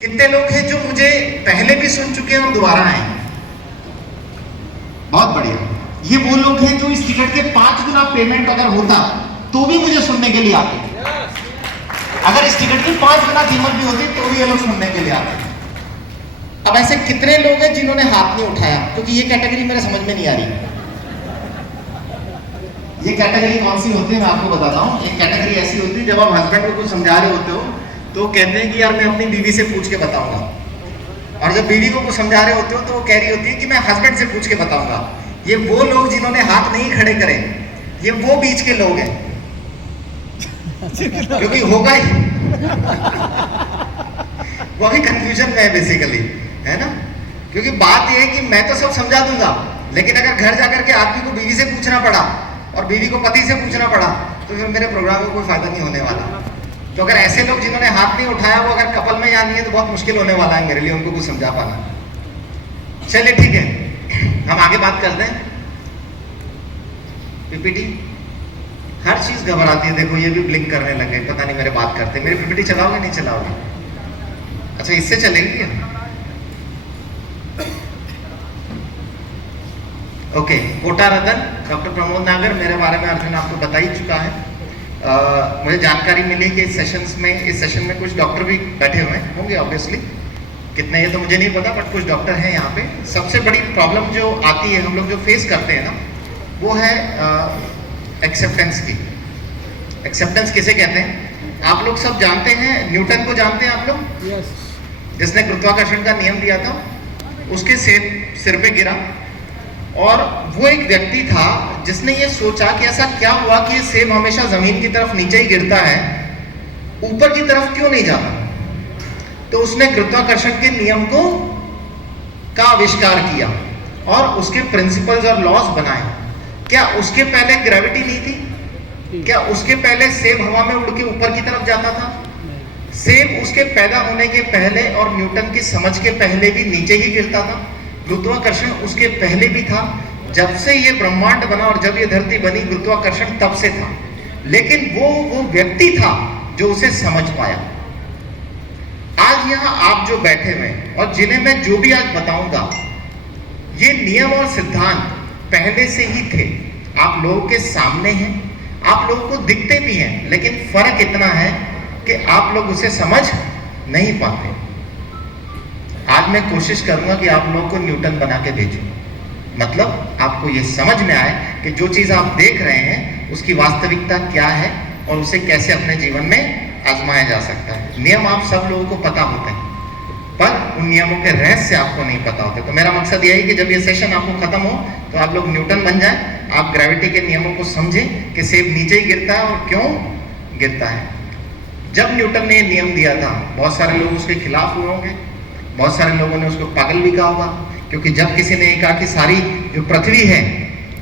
कितने लोग हैं जो मुझे पहले भी सुन चुके हैं और दोबारा आए हैं? बहुत बढ़िया। ये वो लोग हैं जो इस टिकट के 5 गुना पेमेंट अगर होता तो भी मुझे सुनने के लिए आते। अगर इस टिकट की 5 गुना कीमत भी होती तो भी ये लोग सुनने के लिए आते। अब ऐसे कितने लोग हैं जिन्होंने हाथ नहीं उठाया? क्योंकि ये कैटेगरी मेरे समझ में नहीं आ रही। ये कैटेगरी कौन सी होती है मैं आपको बताता हूँ। एक कैटेगरी ऐसी होती है जब आप हस्बैंड को कुछ समझा रहे होते हो तो कहते हैं कि यार मैं अपनी बीवी से पूछ के बताऊंगा, और जब बीवी को कुछ समझा रहे होते हो तो वो कह रही होती है कि मैं हस्बैंड से पूछ के बताऊंगा। ये वो लोग जिन्होंने हाथ नहीं खड़े करे, ये वो बीच के लोग हैं, क्योंकि होगा ही वो भी कंफ्यूजन में है बेसिकली, है ना। क्योंकि बात ये है कि मैं तो सब समझा दूंगा, लेकिन अगर घर जाकर के आदमी को बीवी से पूछना पड़ा और बीवी को पति से पूछना पड़ा तो फिर मेरे प्रोग्राम को कोई फायदा नहीं होने वाला। तो अगर ऐसे लोग जिन्होंने हाथ नहीं उठाया वो अगर कपल में यहाँ नहीं है तो बहुत मुश्किल होने वाला है मेरे लिए उनको कुछ समझा पाना। चलिए ठीक है, हम आगे बात करते हैं। पीपीटी हर चीज घबराती है। देखो ये भी ब्लिंक करने लगे, पता नहीं मेरे बात करते। मेरी पीपीटी चलाओगे नहीं चलाओगे? अच्छा इससे चलेगी। ओके, कोटा रतन डॉक्टर प्रमोद नागर, मेरे बारे में अर्जुन आपको बता ही चुका है। मुझे जानकारी मिली कि इस सेशन में कुछ डॉक्टर भी बैठे हुए होंगे ऑब्वियसली, कितने ये तो मुझे नहीं पता, बट कुछ डॉक्टर हैं यहाँ पे। सबसे बड़ी प्रॉब्लम जो आती है हम लोग जो फेस करते हैं ना, वो है एक्सेप्टेंस की। एक्सेप्टेंस किसे कहते हैं? आप लोग सब जानते हैं, न्यूटन को जानते हैं आप लोग? यस। जिसने गुरुत्वाकर्षण का नियम दिया था, उसके सिर पे गिरा, और वो एक व्यक्ति था जिसने ये सोचा कि ऐसा क्या हुआ कि ये सेब हमेशा जमीन की तरफ नीचे ही गिरता है, ऊपर की तरफ क्यों नहीं जाता। तो उसने गुरुत्वाकर्षण के नियम का आविष्कार किया और उसके प्रिंसिपल्स और लॉज बनाए। क्या उसके पहले ग्रेविटी नहीं थी? क्या उसके पहले सेब हवा में उड़ के ऊपर की तरफ जाता था? सेब उसके पैदा होने के पहले और न्यूटन की समझ के पहले भी नीचे ही गिरता था। गुरुत्वाकर्षण उसके पहले भी था। जब से ये ब्रह्मांड बना और जब ये धरती बनी, गुरुत्वाकर्षण तब से था, लेकिन वो व्यक्ति था जो उसे समझ पाया। आज यहाँ आप जो बैठे हुए और जिन्हें मैं जो भी आज बताऊंगा, ये नियम और सिद्धांत पहले से ही थे, आप लोगों के सामने हैं, आप लोगों को दिखते भी हैं, लेकिन फर्क इतना है कि आप लोग उसे समझ नहीं पाते। आज मैं कोशिश करूंगा कि आप लोगों को न्यूटन बना के भेजूं, मतलब आपको ये समझ में आए कि जो चीज आप देख रहे हैं उसकी वास्तविकता क्या है और उसे कैसे अपने जीवन में आजमाया जा सकता है। नियम आप सब लोगों को पता होते हैं, पर उन नियमों के रहस्य आपको नहीं पता होते। तो मेरा मकसद यही कि जब ये सेशन आपको खत्म हो तो आप लोग न्यूटन बन जाएं, आप ग्रेविटी के नियमों को समझें कि सेब नीचे ही गिरता है और क्यों गिरता है। जब न्यूटन ने ये नियम दिया था, बहुत सारे लोग उसके खिलाफ हुए होंगे, बहुत सारे लोगों ने उसको पागल भी कहा होगा, क्योंकि जब किसी ने कहा कि सारी जो पृथ्वी है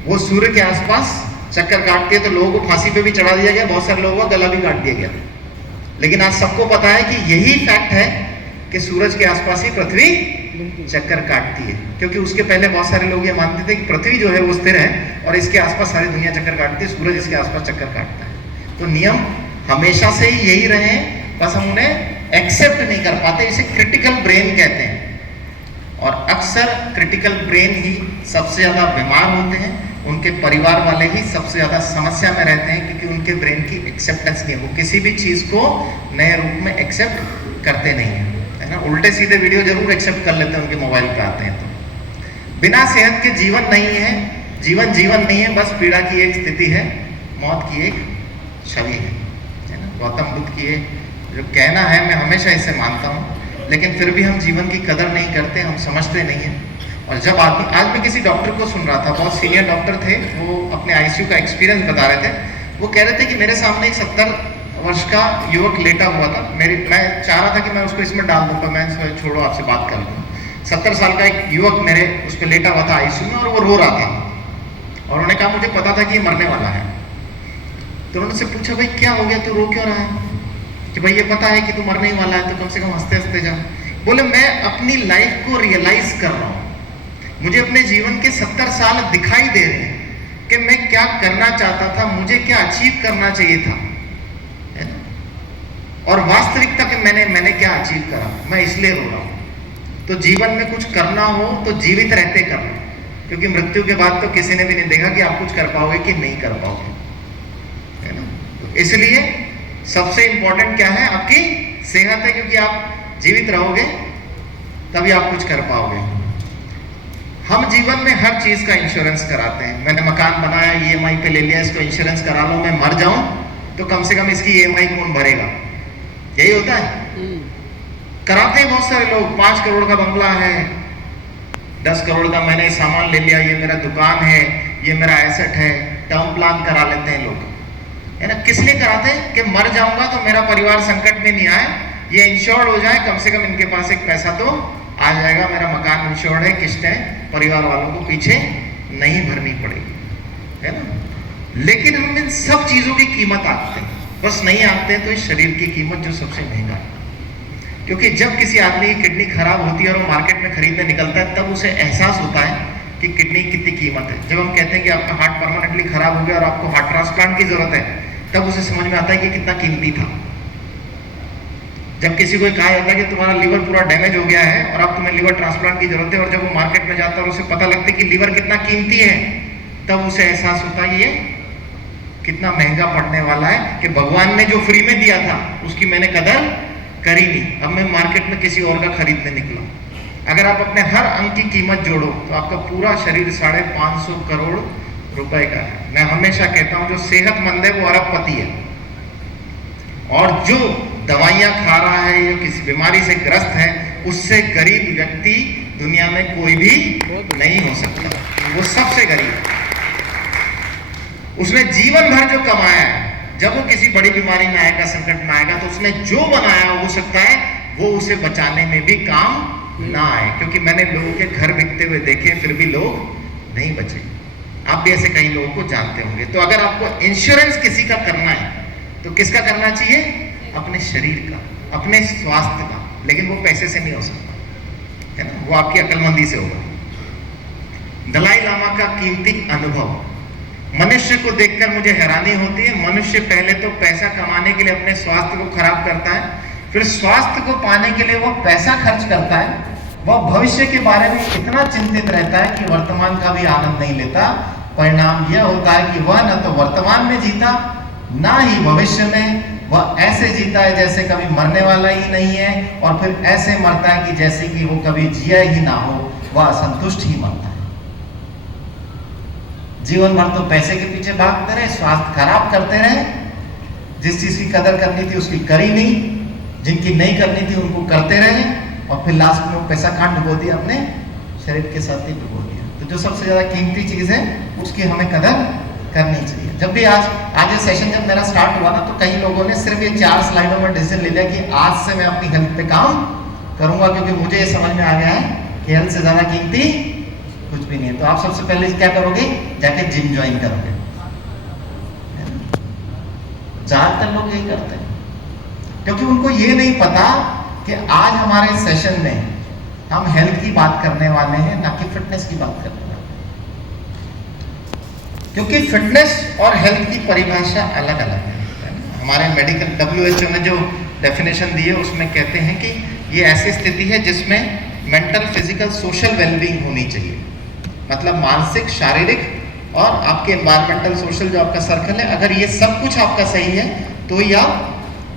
वो सूर्य के आसपास चक्कर काटती है तो लोगों को फांसी पे भी चढ़ा दिया गया, बहुत सारे लोगों का गला भी काट दिया गया। लेकिन आज सबको पता है कि यही फैक्ट है कि सूरज के आसपास ही पृथ्वी चक्कर काटती है, क्योंकि उसके पहले बहुत सारे लोग ये मानते थे कि पृथ्वी जो है वो स्थिर है और इसके आसपास सारी दुनिया चक्कर काटती है, सूरज इसके आसपास चक्कर काटता है। तो नियम हमेशा से ही यही रहे हैं, बस हम उन्हें एक्सेप्ट नहीं कर पाते। इसे क्रिटिकल ब्रेन कहते हैं, और अक्सर क्रिटिकल ब्रेन ही सबसे ज्यादा बीमार होते हैं, उनके परिवार वाले ही सबसे ज्यादा समस्या में रहते हैं, क्योंकि उनके ब्रेन की एक्सेप्टेंस नहीं है, वो किसी भी चीज को नए रूप में एक्सेप्ट करते नहीं है ना। उल्टे सीधे वीडियो जरूर एक्सेप्ट कर लेते हैं, उनके मोबाइल पे आते हैं। तो बिना सेहत के जीवन नहीं है, जीवन नहीं है, बस पीड़ा की एक स्थिति है, मौत की एक छवि है ना। गौतम बुद्ध की जो कहना है, मैं हमेशा इसे मानता हूँ, लेकिन फिर भी हम जीवन की कदर नहीं करते, हम समझते नहीं हैं। और जब आज मैं किसी डॉक्टर को सुन रहा था, बहुत सीनियर डॉक्टर थे, वो अपने आईसीयू का एक्सपीरियंस बता रहे थे। वो कह रहे थे कि मेरे सामने एक 70 वर्ष का युवक लेटा हुआ था, मैं चाह रहा था कि मैं उसको इसमें डाल दूँ, पर मैं छोड़ो आपसे बात कर लूँ। 70 साल का एक युवक मेरे उस पर लेटा हुआ था आईसीयू में, और वो रो रहा था, और उन्होंने कहा मुझे पता था कि ये मरने वाला है। तो उन्होंने से पूछा भाई क्या हो गया, तू रो क्यों रहा है? कि भाई ये पता है कि तू मरने ही वाला है, तो कम से कम हंसते हंसते जा। बोले मैं अपनी लाइफ को रियलाइज कर रहा हूँ, मुझे अपने जीवन के 70 साल दिखाई दे रहे हैं कि मैं क्या करना चाहता था, मुझे क्या अचीव करना चाहिए था, है ना। और वास्तविकता कि मैंने क्या अचीव करा, मैं इसलिए रो रहा हूं। तो जीवन में कुछ करना हो तो जीवित रहते करना, क्योंकि मृत्यु के बाद तो किसी ने भी नहीं देखा कि आप कुछ कर पाओगे कि नहीं कर पाओगे, है ना। तो इसलिए सबसे इंपॉर्टेंट क्या है, आपकी सेहत है, क्योंकि आप जीवित रहोगे तभी आप कुछ कर पाओगे। हम जीवन में हर चीज का इंश्योरेंस कराते हैं। मैंने मकान बनाया, ईएमआई पे ले लिया, इसको इंश्योरेंस करा लो, मैं मर जाऊं तो कम से कम इसकी ईएमआई कौन भरेगा, यही होता है। कराते हैं बहुत सारे लोग। 5 करोड़ का बंगला है, 10 करोड़ का मैंने सामान ले लिया, ये मेरा दुकान है, ये मेरा एसेट है, टर्म प्लान करा लेते हैं लोग, है ना। किस लिए कराते हैं कि मर जाऊंगा तो मेरा परिवार संकट में नहीं आए, ये इंश्योर्ड हो जाए, कम से कम इनके पास एक पैसा तो आ जाएगा, मेरा मकान इंश्योर्ड है, किस्तें परिवार वालों को पीछे नहीं भरनी पड़ेगी, है ना। लेकिन हम इन सब चीजों की कीमत आंकते हैं, बस नहीं आंकते हैं तो इस शरीर की कीमत जो सबसे महंगा है। क्योंकि जब किसी आदमी की किडनी खराब होती है और वो मार्केट में खरीदने निकलता है, तब उसे एहसास होता है कि किडनी कितनी कीमत है। जब हम कहते हैं कि आपका हार्ट परमानेंटली खराब हो गया और आपको हार्ट ट्रांसप्लांट की जरूरत है, तब उसे समझ में आता है कि कितना कीमती था। जब किसी को कहा जाता है कि तुम्हारा लीवर पूरा डैमेज हो गया है और अब तुम्हें लीवर ट्रांसप्लांट की जरूरत है, और जब वो मार्केट में जाता है और उसे पता लगता है कि लीवर कितना कीमती है, तब उसे एहसास होता है ये कितना महंगा पड़ने वाला है, कि भगवान ने जो फ्री में दिया था उसकी मैंने कदर करी नहीं, अब मैं मार्केट में किसी और का खरीदने निकला। अगर आप अपने हर अंग की कीमत जोड़ो तो आपका पूरा शरीर 550 करोड़ रुपए का है। मैं हमेशा कहता हूं जो सेहतमंद है वो अरबपति है, और जो दवाइयां खा रहा है या किसी बीमारी से ग्रस्त है, उससे गरीब व्यक्ति दुनिया में कोई भी नहीं हो सकता, वो सबसे गरीब है। उसने जीवन भर जो कमाया है, जब वो किसी बड़ी बीमारी में आएगा, संकट में आएगा, तो उसने जो बनाया हो सकता है वो उसे बचाने में भी काम ना आए। क्योंकि मैंने लोगों के घर बिकते हुए देखे, फिर भी लोग नहीं बचे। आप भी ऐसे कई लोगों को जानते होंगे। तो अगर आपको इंश्योरेंस किसी का करना है तो किसका करना चाहिए, अपने शरीर का, अपने स्वास्थ्य का। लेकिन वो पैसे से नहीं हो सकता, है ना, वो आपकी अक्लमंदी से होगा। दलाई लामा का कीमती अनुभव, मनुष्य को देखकर मुझे हैरानी होती है। मनुष्य पहले तो पैसा कमाने के लिए अपने स्वास्थ्य को खराब करता है, फिर स्वास्थ्य को पाने के लिए वो पैसा खर्च करता है, वह भविष्य के बारे में इतना चिंतित रहता है कि वर्तमान का भी आनंद नहीं लेता। परिणाम यह होता है कि वह न तो वर्तमान में जीता, ना ही भविष्य में। वह ऐसे जीता है जैसे कभी मरने वाला ही नहीं है, और फिर ऐसे मरता है कि जैसे कि वो कभी जिया ही ना हो, वह असंतुष्ट ही मरता है। जीवन भर तो पैसे के पीछे भागते रहे, स्वास्थ्य खराब करते रहे, जिस चीज की कदर करनी थी उसकी करी नहीं, जिनकी नहीं करनी थी उनको करते रहे, और फिर लास्ट में वो पैसा कहाँ डुबो दिया, अपने शरीर के साथ ही डुबो दिया। तो जो सबसे ज्यादा कीमती चीज है उसकी हमें कदर करनी चाहिए। जब भी आज ये सेशन जब मेरा स्टार्ट हुआ ना, तो कई लोगों ने सिर्फ ये 4 स्लाइडों में डिसीजन ले लिया कि आज से मैं अपनी हेल्थ पे काम करूंगा, क्योंकि मुझे ये समझ में आ गया है कि हेल्थ से ज्यादा कीमती कुछ भी नहीं है। तो आप सबसे पहले क्या करोगे, जाके जिम ज्वाइन करोगे। ज्यादातर लोग यही करते हैं, क्योंकि उनको ये नहीं पता कि आज हमारे सेशन में हम हेल्थ की बात करने वाले हैं, ना कि फिटनेस की बात करने वाले हैं। क्योंकि फिटनेस और हेल्थ की परिभाषा अलग अलग है। हमारे मेडिकल WHO ने जो डेफिनेशन दी है उसमें कहते हैं कि ये ऐसी स्थिति है जिसमें मेंटल, फिजिकल, सोशल वेलबींग होनी चाहिए। मतलब मानसिक, शारीरिक और आपके एनवायरमेंटल, सोशल जो आपका सर्कल है, अगर ये सब कुछ आपका सही है तो ही आप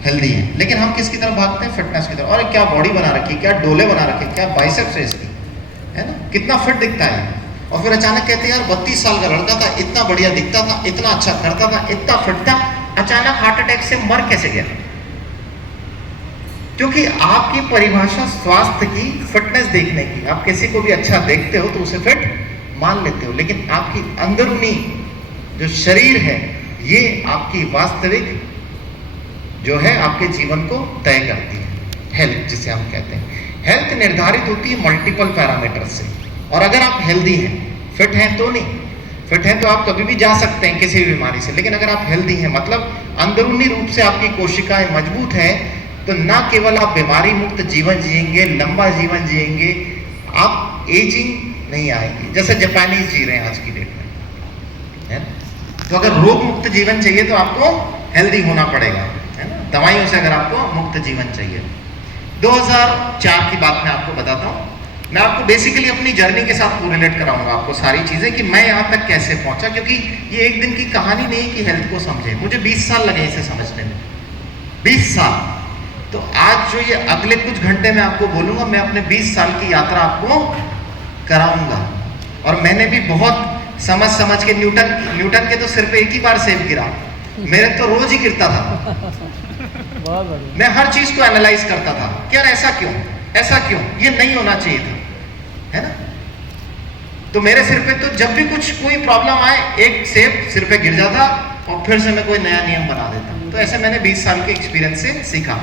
हेल्दी है। लेकिन हम किसकी तरफ भागते हैं, फिटनेस की तरफ। और क्या बॉडी बना रखी है, क्या डोले बना रखे, क्या बाइसेप्स है इसकी, है ना, कितना फिट दिखता है। और फिर अचानक कहते हैं यार 32 साल का लड़का था, इतना बढ़िया दिखता था, इतना अच्छा करता था, इतना फिट था, अचानक हार्ट अटैक से मर कैसे गया। क्योंकि आपकी परिभाषा स्वास्थ्य की, फिटनेस देखने की, आप किसी को भी अच्छा देखते हो तो उसे फिट मान लेते हो, लेकिन आपकी अंदरूनी जो शरीर है ये आपकी वास्तविक जो है आपके जीवन को तय करती है। हेल्थ जिसे हम कहते हैं, हेल्थ निर्धारित होती है मल्टीपल पैरामीटर से। और अगर आप हेल्दी हैं, फिट हैं तो नहीं, फिट हैं तो आप कभी भी जा सकते हैं किसी भी बीमारी से। लेकिन अगर आप हेल्दी हैं, मतलब अंदरूनी रूप से आपकी कोशिकाएं मजबूत है, तो ना केवल आप बीमारी मुक्त जीवन जिएंगे, लंबा जीवन जिएंगे, आप एजिंग नहीं आएगी जैसे जापानीज जी रहे हैं आज की डेट में, है ना। तो अगर रोग मुक्त जीवन चाहिए तो आपको हेल्दी होना पड़ेगा, है ना। दवाइयों से अगर आपको मुक्त जीवन चाहिए। 2004 की बात मैं आपको बताता हूँ। मैं आपको बेसिकली अपनी जर्नी के साथ रिलेट कराऊंगा आपको सारी चीज़ें कि मैं यहाँ तक कैसे पहुँचा, क्योंकि ये एक दिन की कहानी नहीं कि हेल्थ को समझे। मुझे 20 साल लगे इसे समझने में, 20 साल। तो आज जो ये अगले कुछ घंटे में आपको बोलूँगा, मैं अपने 20 साल की यात्रा आपको कराऊंगा। और मैंने भी बहुत समझ के न्यूटन के तो सिर पे एक ही बार सेब गिरा, मेरे तो रोज ही गिरता था। मैं हर चीज को एनालाइज करता था कि यार ऐसा क्यों, ऐसा क्यों, ये नहीं होना चाहिए था, है ना। तो मेरे सिर पे तो जब भी कुछ कोई प्रॉब्लम आए, एक सेब सिर पे गिर जाता और फिर से मैं कोई नया नियम बना देता। तो ऐसे मैंने 20 साल के एक्सपीरियंस से सीखा।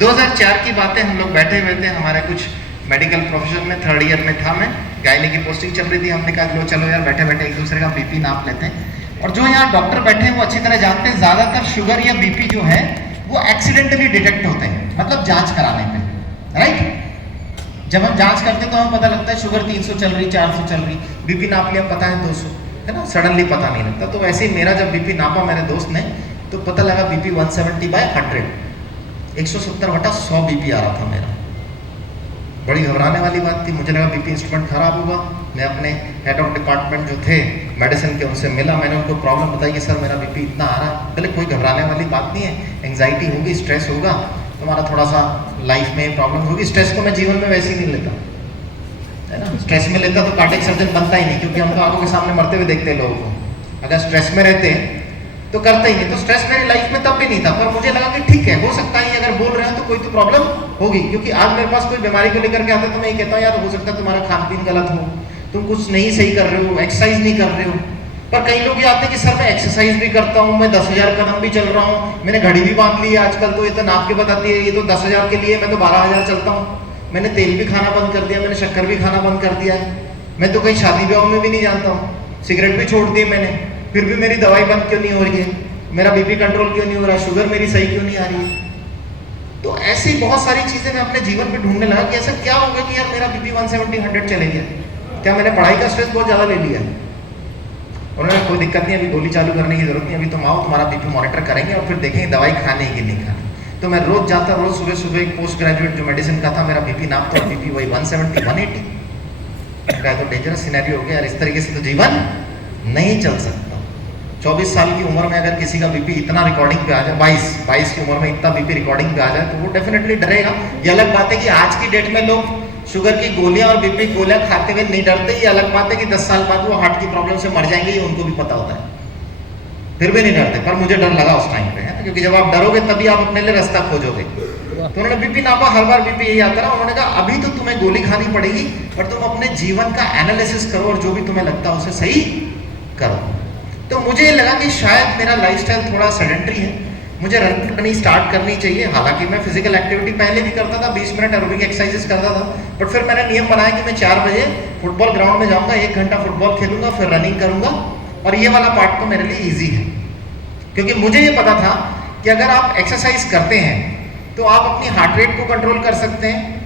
2004 की बातें, हम लोग बैठे हुए थे हमारे कुछ मेडिकल प्रोफेशन में, 3rd ईयर में था मैं, गायनी की पोस्टिंग चल रही थी। हमने कहा लो चलो यार बैठे बैठे एक दूसरे का बीपी नाप लेते हैं। और जो यहाँ डॉक्टर बैठे हैं वो अच्छी तरह जानते हैं, ज्यादातर शुगर या बीपी जो है वो एक्सीडेंटली डिटेक्ट होते हैं, मतलब जांच कराने पे, राइट। जब हम जांच करते हैं तो हमें पता लगता है शुगर 300 चल रही, 400 चल रही, बीपी नाप लिया पता है 200, है ना, सडनली पता नहीं लगता। तो वैसे ही मेरा जब बीपी नापा मेरे दोस्त ने तो पता लगा बीपी 170/100, 170/100 बीपी आ रहा था मेरा। बड़ी घबराने वाली बात थी। मुझे लगा बीपी इंस्ट्रूमेंट खराब होगा। मैं अपने हेड ऑफ डिपार्टमेंट जो थे मेडिसिन के, उनसे मिला, मैंने उनको प्रॉब्लम बताई कि सर मेरा बीपी इतना आ रहा है। पहले कोई घबराने वाली बात नहीं है, एंग्जाइटी होगी, स्ट्रेस होगा, तुम्हारा थोड़ा सा लाइफ में प्रॉब्लम होगी। स्ट्रेस को मैं जीवन में वैसे ही नहीं लेता, है ना। स्ट्रेस में लेता तो कार्डियक सर्जन बनता ही नहीं, क्योंकि हम तो आंखों के सामने मरते हुए देखते हैं लोगों को। अगर स्ट्रेस में रहते तो करते ही नहीं। तो स्ट्रेस मेरी लाइफ में तब भी नहीं था, पर मुझे लगा कि ठीक है, हो सकता है अगर बोल रहे हो तो कोई तो प्रॉब्लम होगी। क्योंकि आज मेरे पास कोई बीमारी को लेकर के आता है तो मैं ये कहता हूँ यार हो सकता है तुम्हारा खान पीन गलत हो, तुम कुछ नहीं सही कर रहे हो, एक्सरसाइज नहीं कर रहे हो। पर कई लोग ये आते हैं कि सर मैं एक्सरसाइज भी करता हूँ, मैं 10,000 कदम भी चल रहा हूँ, मैंने घड़ी भी बांध ली है आजकल, तो ये तो नाप के बताती है, ये तो 10,000 के लिए, मैं तो 12,000 चलता हूँ, मैंने तेल भी खाना बंद कर दिया, मैंने शक्कर भी खाना बंद कर दिया है, मैं तो कहीं शादी ब्याह में भी नहीं जानता हूँ, सिगरेट भी छोड़ दी मैंने, फिर भी मेरी दवाई बंद क्यों नहीं हो रही है, मेरा बीपी कंट्रोल क्यों नहीं हो रहा, शुगर मेरी सही क्यों नहीं आ रही है। तो ऐसी बहुत सारी चीजें मैं अपने जीवन में ढूंढने लगा कि ऐसा क्या होगा कि यार मेरा बीपी 170-100 चले गया, क्या मैंने पढ़ाई का स्ट्रेस बहुत ज्यादा ले लिया है। उन्होंने कोई दिक्कत नहीं, अभी गोली चालू करने की जरूरत नहीं, अभी तुम आओ, तुम्हारा बीपी मॉनिटर करेंगे और फिर देखेंगे दवाई खाने की नहीं खाने। तो मैं रोज जाता, रोज सुबह सुबह एक पोस्ट ग्रेजुएट जो मेडिसिन का था, मेरा बीपी नापता, बीपी वही 170-180। तो डेंजरस सिनेरियो हो गया यार, इस तरीके से तो जीवन नहीं चल सकता। 24 साल की उम्र में अगर किसी का बीपी इतना रिकॉर्डिंग पे आ जाए, 22 की उम्र में इतना बीपी रिकॉर्डिंग पे आ जाए तो वो डेफिनेटली डरेगा। ये अलग बात है कि आज की डेट में लोग शुगर की गोलियां और बीपी गोलियां खाते हुए नहीं डरते। ये अलग बात है कि 10 साल बाद वो हार्ट की प्रॉब्लम से मर जाएंगे, ये उनको भी पता होता है, फिर भी नहीं डरते। पर मुझे डर लगा उस टाइम पे, है, क्योंकि जब आप डरोगे तभी आप अपने लिए रास्ता खोजोगे। तो उन्होंने बीपी नापा, हर बार बीपी यही आता रहा। उन्होंने कहा अभी तो तुम्हें गोली खानी पड़ेगी, पर तुम अपने जीवन का एनालिसिस करो और जो भी तुम्हें लगता है उसे सही करो। तो मुझे लगा कि शायद मेरा लाइफस्टाइल थोड़ा सेडेंटरी है, मुझे रनिंग करनी स्टार्ट करनी चाहिए। हालांकि मैं फिजिकल एक्टिविटी पहले भी करता था, 20 मिनट एरोबिक एक्सरसाइजेस करता था, बट फिर मैंने नियम बनाया कि मैं 4 बजे फुटबॉल ग्राउंड में जाऊंगा, 1 घंटा फुटबॉल खेलूंगा, फिर रनिंग करूंगा। और ये वाला पार्ट तो मेरे लिए ईजी है, क्योंकि मुझे ये पता था कि अगर आप एक्सरसाइज करते हैं तो आप अपनी हार्ट रेट को कंट्रोल कर सकते हैं,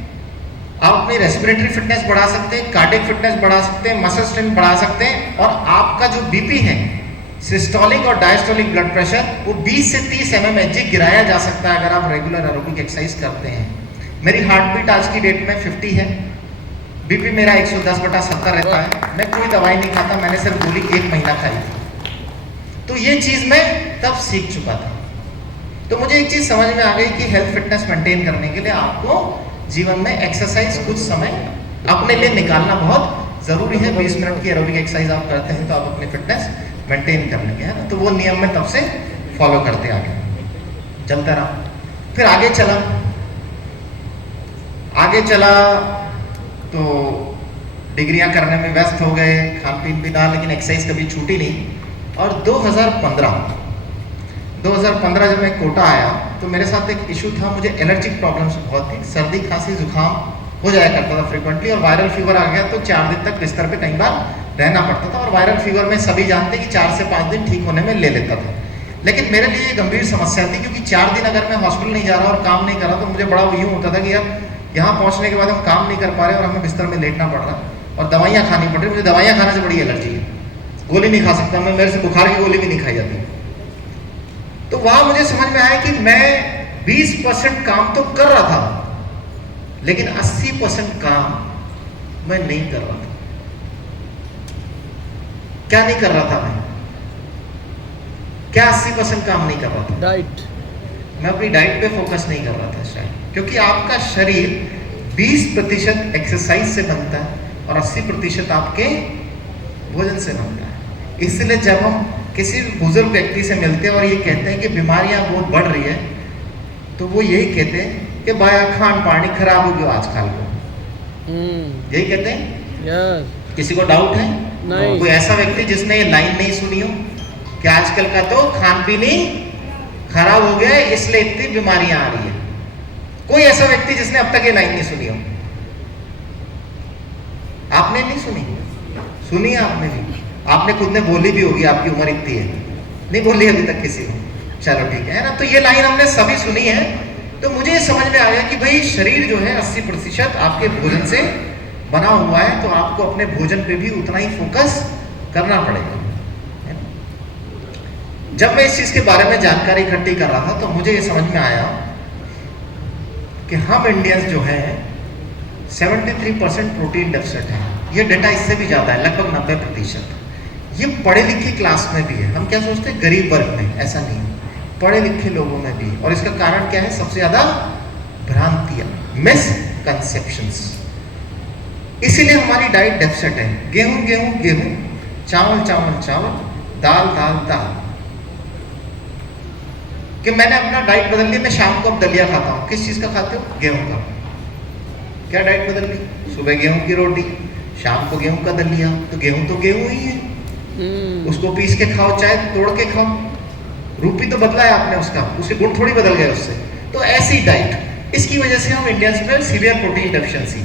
आप अपनी रेस्पिरेटरी फिटनेस बढ़ा सकते हैं, कार्डियक फिटनेस बढ़ा सकते हैं, मसल स्ट्रेंथ बढ़ा सकते हैं, और आपका जो बीपी है, सिस्टोलिक और डायस्टोलिक ब्लड प्रेशर, वो 20 से 30 mmHg गिराया जा सकता है अगर आप रेगुलर एरोबिक एक्सरसाइज करते हैं। मेरी हार्ट बीट आज की डेट में 50 है, बीपी मेरा 110/70 रहता है, मैं कोई दवाई नहीं खाता, मैंने सिर्फ गोली 1 महीना खाई थी। तो ये चीज मैं तब सीख चुका था। तो मुझे एक चीज समझ में आ गई कि हेल्थ फिटनेस मेंटेन करने के लिए आपको जीवन में एक्सरसाइज कुछ समय अपने लिए निकालना बहुत जरूरी है। 20 मिनट की एरोबिक एक्सरसाइज आप करते हैं तो आप अपनी फिटनेस मेंटेन कर लेंगे, है ना। तो वो नियम में तब से फॉलो करते आगे चलता रहा। फिर आगे चला तो डिग्रियां करने में व्यस्त हो गए, खान पीन भी ना, लेकिन एक्सरसाइज कभी छूटी नहीं। और 2015 जब मैं कोटा आया तो मेरे साथ एक इशू था, मुझे एलर्जिक प्रॉब्लम्स बहुत थी, सर्दी खांसी जुकाम हो जाया करता था फ्रिक्वेंटली, और वायरल फीवर आ गया तो 4 दिन तक बिस्तर पे कई बार रहना पड़ता था। और वायरल फीवर में सभी जानते हैं कि 4 से 5 दिन ठीक होने में ले लेता था, लेकिन मेरे लिए ये गंभीर समस्या थी, क्योंकि 4 दिन अगर मैं हॉस्पिटल नहीं जा रहा और काम नहीं कर रहा तो मुझे बड़ा यूँ होता था कि यार यहाँ पहुँचने के बाद हम काम नहीं कर पा रहे और हमें बिस्तर में लेटना पड़ रहा और दवाइयाँ खानी पड़ रही। मुझे दवाइयाँ खाने से बड़ी एलर्जी है, गोली नहीं खा सकता मैं, मेरे से बुखार की गोली भी नहीं खाई जाती। तो वहाँ मुझे समझ में आया कि मैं 20% काम तो कर रहा था, लेकिन 80% काम मैं नहीं कर रहा था। क्या नहीं कर रहा था मैं? क्या 80% काम नहीं कर रहा था? डाइट। मैं अपनी डाइट पे फोकस नहीं कर रहा था शायद, क्योंकि आपका शरीर 20% एक्सरसाइज से बनता है और 80% आपके भोजन से बनता है। इसलिए जब हम किसी भी बुजुर्ग व्यक्ति से मिलते हैं और ये कहते हैं कि बीमारियां बहुत बढ़ रही है, तो वो यही कहते हैं कि भाई खान पानी खराब हो गया आजकल को, यही कहते हैं। यस। किसी को डाउट है? नहीं। कोई ऐसा व्यक्ति जिसने ये लाइन नहीं सुनी हो कि आजकल का तो खान पीन ही खराब हो गया है इसलिए इतनी बीमारियां आ रही है? कोई ऐसा व्यक्ति जिसने अब तक ये लाइन नहीं सुनी हो? आपने नहीं सुनी? सुनी है आपने भी? आपने खुद ने बोली भी होगी, आपकी उम्र इतनी है, नहीं बोली अभी तक किसी को? चलो ठीक है ना। तो ये लाइन हमने सभी सुनी है। तो मुझे समझ में आया कि भाई शरीर जो है 80% आपके भोजन से बना हुआ है, तो आपको अपने भोजन पे भी उतना ही फोकस करना पड़ेगा। जब मैं इस चीज के बारे में जानकारी इकट्ठी कर रहा था तो मुझे ये समझ में आया कि हम इंडियंस जो हैं 73% प्रोटीन डेफिसिट है। ये डेटा इससे भी ज्यादा है, लगभग 90%। ये पढ़े लिखे क्लास में भी है। हम क्या सोचते हैं गरीब वर्ग में, ऐसा नहीं, पढ़े लिखे लोगों में भी। और इसका कारण क्या है? सबसे ज्यादा भ्रांतियां, मिसकंसेप्शंस। इसीलिए हमारी डाइट डेफिसिट है। गेहूं गेहूं गेहूं, चावल चावल चावल, दाल दाल दाल। कि मैंने अपना डाइट बदल लिया। मैं शाम को अब दलिया खाता हूँ। किस चीज का खाते हो? गेहूं का। क्या डाइट बदल ली? सुबह गेहूं की रोटी, शाम को गेहूं का दलिया। तो गेहूं तो गेहूं ही है, उसको पीस के खाओ, चाहे तोड़ के खाओ। रूप ही तो बदला है आपने उसका, उसके गुण थोड़ी बदल गए उससे। तो ऐसी डाइट, इसकी वजह से हम इंडियंस में सीवियर प्रोटीन डेफिशिएंसी।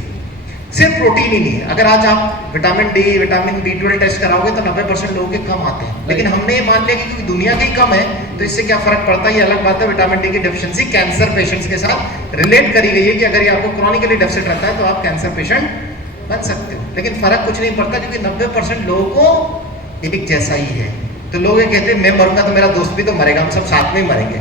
सिर्फ प्रोटीन ही नहीं है, अगर आज आप vitamin D, vitamin B12 test कराओगे तो 90% लोगों के कम आते हैं। लेकिन हमने ये मान लिया कि क्योंकि दुनिया के ही कम है तो इससे क्या फर्क पड़ता है? ये अलग बात है। विटामिन डी की डेफिशिएंसी कैंसर पेशेंट्स के साथ रिलेट करी गई है कि अगर ये आपको क्रॉनिकली डेफिसिट रहता है तो आप कैंसर पेशेंट बन सकते हो। लेकिन फर्क कुछ नहीं पड़ता, क्योंकि 90% लोगों को एक जैसा ही है। तो लोग ये कहते हैं मैं मरूंगा तो मेरा दोस्त भी तो मरेगा, हम सब साथ में ही मरेंगे,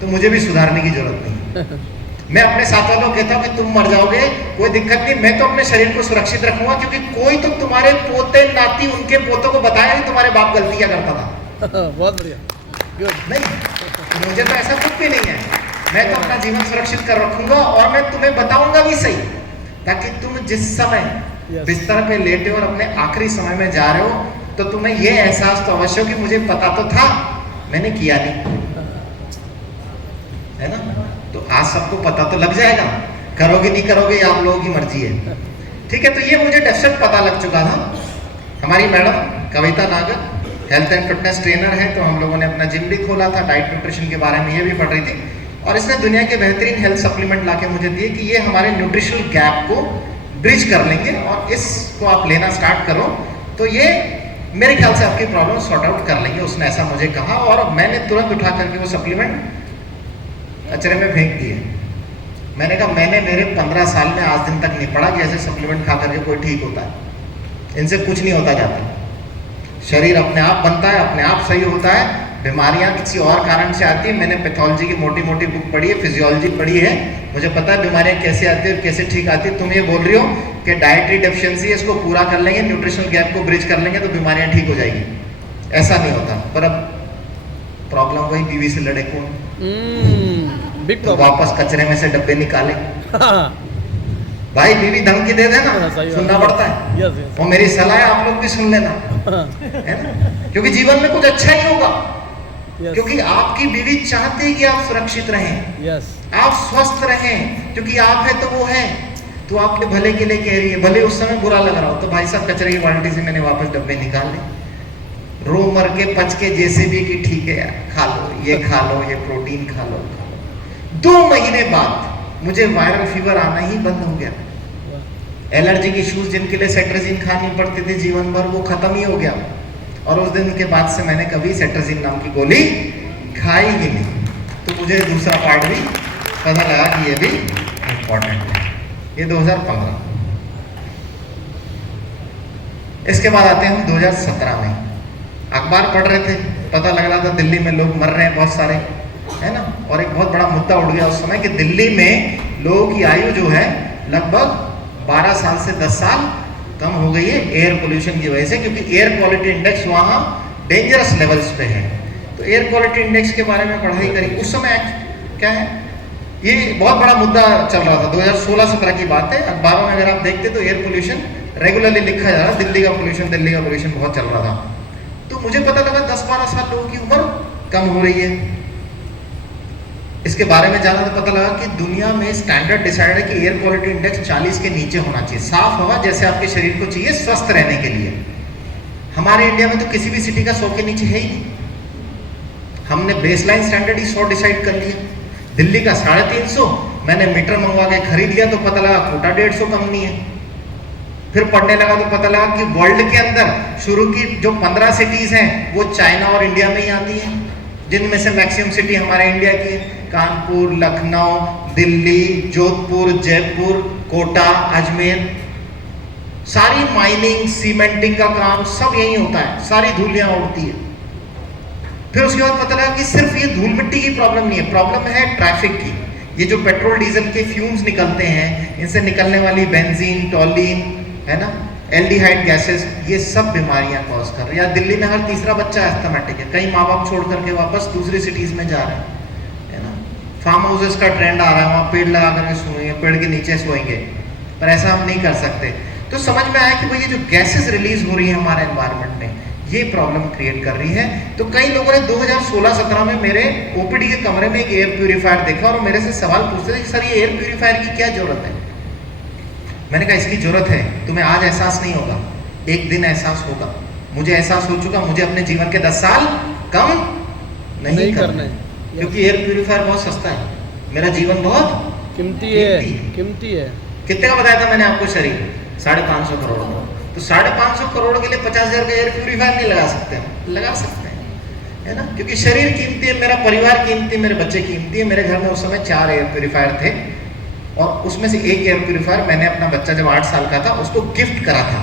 तो मुझे भी सुधारने की जरूरत नहीं। मैं अपने साथ वालों को कहता हूँ कि तुम मर जाओगे कोई दिक्कत नहीं, मैं तो अपने शरीर को सुरक्षित रखूंगा, क्योंकि कोई तो तुम्हारे पोते नाती उनके पोतों को बताया नहीं तुम्हारे बाप गलती क्या करता था। बहुत बढ़िया, गुड। नहीं, मुझे तो ऐसा कुछ भी नहीं है। मैं तो अपना जीवन सुरक्षित कर रखूंगा और मैं तुम्हें बताऊंगा भी सही, ताकि तुम जिस समय बिस्तर पे लेटे और अपने आखिरी समय में जा रहे हो तो तुम्हें यह एहसास तो अवश्य हो कि मुझे पता तो था, मैंने किया नहीं, है ना। तो आज सबको पता तो लग जाएगा, करोगे नहीं करोगे ये आप लोगों की मर्जी है। ठीक है, तो ये मुझे डेफिसिट पता लग चुका था। हमारी मैडम कविता नागर हेल्थ एंड फिटनेस ट्रेनर है, तो हम लोगों ने अपना जिम भी खोला था, डाइट न्यूट्रिशन के बारे में ये भी पढ़ रही थी, और इसने दुनिया के बेहतरीन हेल्थ सप्लीमेंट लाके मुझे दिए कि ये हमारे न्यूट्रिशनल गैप को ब्रिज कर लेंगे और इसको आप लेना स्टार्ट करो तो ये मेरे ख्याल से आपकी प्रॉब्लम सॉर्ट आउट कर लेंगे। उसने ऐसा मुझे कहा और मैंने तुरंत उठा करके वो सप्लीमेंट कचरे में फेंक दिए। मैंने कहा मैंने मेरे 15 साल में आज दिन तक नहीं पढ़ा कि ऐसे सप्लीमेंट खा करके कोई ठीक होता है। इनसे कुछ नहीं होता जाता, शरीर अपने आप बनता है, अपने आप सही होता है। बीमारियां किसी और कारण से आती है। मैंने पैथोलॉजी की मोटी मोटी बुक पढ़ी है, फिजियोलॉजी पढ़ी है, मुझे पता है बीमारियां कैसे आती है और कैसे ठीक आती है। तुम ये बोल रही हो कि डाइटरी डेफिशिएंसी है, इसको पूरा कर लेंगे, न्यूट्रिशनल गैप को ब्रिज कर लेंगे तो बीमारियां ठीक हो जाएगी, ऐसा नहीं होता। पर अब प्रॉब्लम वही, बीवी से लड़े कौन, बिग तो वापस कचरे में से डब्बे निकाले। भाई बीवी धमकी दे देना, सुनना पड़ता है। Yes, yes. और मेरी सलाह है आप लोग भी सुन लेना, है ना, क्योंकि जीवन में कुछ अच्छा ही होगा। क्योंकि आपकी बीवी चाहती है कि आप सुरक्षित रहें, यस, आप स्वस्थ रहें, क्योंकि आप है तो वो है, तो आपके भले के लिए कह रही है। भले उस समय बुरा लग रहा हो, तो भाई साहब कचरे की बाल्टी से मैंने वापस डब्बे निकाल ले, रो मर के पच के जैसे भी कि ठीक है यार खा लो, ये खा लो, ये प्रोटीन खा लो। 2 महीने बाद मुझे वायरल फीवर आना ही बंद हो गया। एलर्जी की इश्यूज जिनके लिए सेट्राजिन खानी पड़ती थी जीवन भर, वो खत्म ही हो गया। और उस दिन के बाद से मैंने कभी सेट्राजिन नाम की गोली खाई ही नहीं। तो मुझे दूसरा पार्ट भी पता लगा कि ये भी इम्पोर्टेंट है। ये 2015। इसके बाद आते हैं हम 2017 में। अखबार पढ़ रहे थे, पता लग रहा था दिल्ली में लोग मर रहे हैं बहुत सारे, है ना। और एक बहुत बड़ा मुद्दा उठ गया उस समय कि दिल्ली में लोगों की आयु जो है लगभग 12 साल से 10 साल कम हो गई है एयर पोल्यूशन की वजह से, क्योंकि एयर क्वालिटी इंडेक्स वहाँ डेंजरस लेवल्स पे है। तो एयर क्वालिटी इंडेक्स के बारे में पढ़ाई करी उस समय। क्या है, ये बहुत बड़ा मुद्दा चल रहा था, 2016-17 की बात है। अखबारों में अगर आप देखते तो एयर पोल्यूशन रेगुलरली लिखा जा रहा, दिल्ली का पोल्यूशन बहुत चल रहा था। तो मुझे पता लगा 10-12 साल लोगों की उम्र कम हो रही है। इसके बारे में जाना तो पता लगा कि दुनिया में स्टैंडर्ड डिसाइड है कि एयर क्वालिटी इंडेक्स 40 के नीचे होना चाहिए। साफ हवा जैसे आपके शरीर को चाहिए स्वस्थ रहने के लिए। हमारे इंडिया में तो किसी भी सिटी का 100 के नीचे है ही नहीं। हमने बेसलाइन स्टैंडर्ड ही 100 डिसाइड कर लिया। दिल्ली का 350, मैंने मीटर मंगवा के खरीद लिया तो पता लगा कोटा 150 कम नहीं है। फिर पढ़ने लगा तो पता लगा कि वर्ल्ड के अंदर शुरू की जो 15 सिटीज हैं वो चाइना और इंडिया में ही आती हैं, जिनमें से मैक्सिमम सिटी हमारे इंडिया की है। कानपुर, लखनऊ, दिल्ली, जोधपुर, जयपुर, कोटा, अजमेर, सारी माइनिंग सीमेंटिंग का काम सब यही होता है, सारी धूलियां उड़ती है। फिर उसके बाद पता लगा कि सिर्फ ये धूल मिट्टी की प्रॉब्लम नहीं है, प्रॉब्लम है ट्रैफिक की। ये जो पेट्रोल डीजल के फ्यूम्स निकलते हैं, इनसे निकलने वाली बेंजीन, टोलिन, है ना, एल्डिहाइड गैसेस, ये सब बीमारियां कॉज कर रही है। दिल्ली में हर तीसरा बच्चा एस्थमेटिक है, कई माँ बाप छोड़ करके वापस दूसरी सिटीज में जा रहे हैं, है ना। फार्म हाउसेस का ट्रेंड आ रहा है, वहाँ पेड़ लगा करके सोएंगे, पेड़ के नीचे सोएंगे, पर ऐसा हम नहीं कर सकते। तो समझ में आया कि भाई ये जो गैसेस रिलीज हो रही है हमारे एनवायरनमेंट में, ये प्रॉब्लम क्रिएट कर रही है। तो कई लोगों ने 2016-17 में मेरे ओपीडी के कमरे में एक एयर प्यूरीफायर देखा और मेरे से सवाल पूछते थे कि सर ये एयर प्यूरीफायर की क्या जरूरत है। मैंने कहा इसकी जरूरत है, तुम्हें आज एहसास नहीं होगा, एक दिन एहसास होगा। मुझे एहसास हो चुका, मुझे अपने जीवन के 10 साल कम नहीं करना है, क्योंकि एयर प्यूरीफायर बहुत सस्ता है, मेरा जीवन बहुत कीमती है। कितने का बताया था मैंने आपको शरीर? 550 करोड़ का। तो 550 करोड़ के लिए 50,000 का एयर प्यूरीफायर नहीं लगा सकते हम? लगा सकते हैं, है ना, क्योंकि शरीर कीमती है, मेरा परिवार कीमती है, मेरे बच्चे कीमती है। मेरे घर में उस समय 4 एयर प्यूरीफायर थे और उसमें से एक एयर प्यूरीफायर मैंने अपना बच्चा जब 8 साल का था उसको गिफ्ट करा था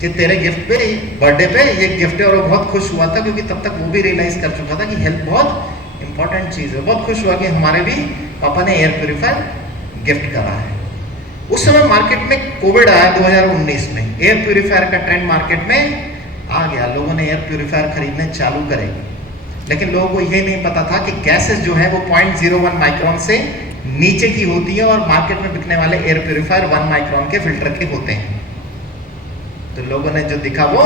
कि तेरे गिफ्ट पे, बर्थडे पे ये गिफ्ट है। और वो बहुत खुश हुआ था क्योंकि तब तक वो भी रियलाइज कर चुका था कि हेल्थ बहुत इंपॉर्टेंट चीज़ है। बहुत खुश हुआ कि हमारे भी पापा ने एयर प्यूरीफायर गिफ्ट करा है। उस समय मार्केट में कोविड आया 2019 में, एयर प्यूरीफायर का ट्रेंड मार्केट में आ गया, लोगों ने एयर प्यूरीफायर खरीदने चालू करे। लेकिन लोगों को ये नहीं पता था कि गैसेस जो है वो 0.01 माइक्रोन से नीचे की होती है और मार्केट में बिकने वाले एयर प्यूरीफायर 1 माइक्रोन के फिल्टर के होते हैं। तो लोगों ने जो दिखा वो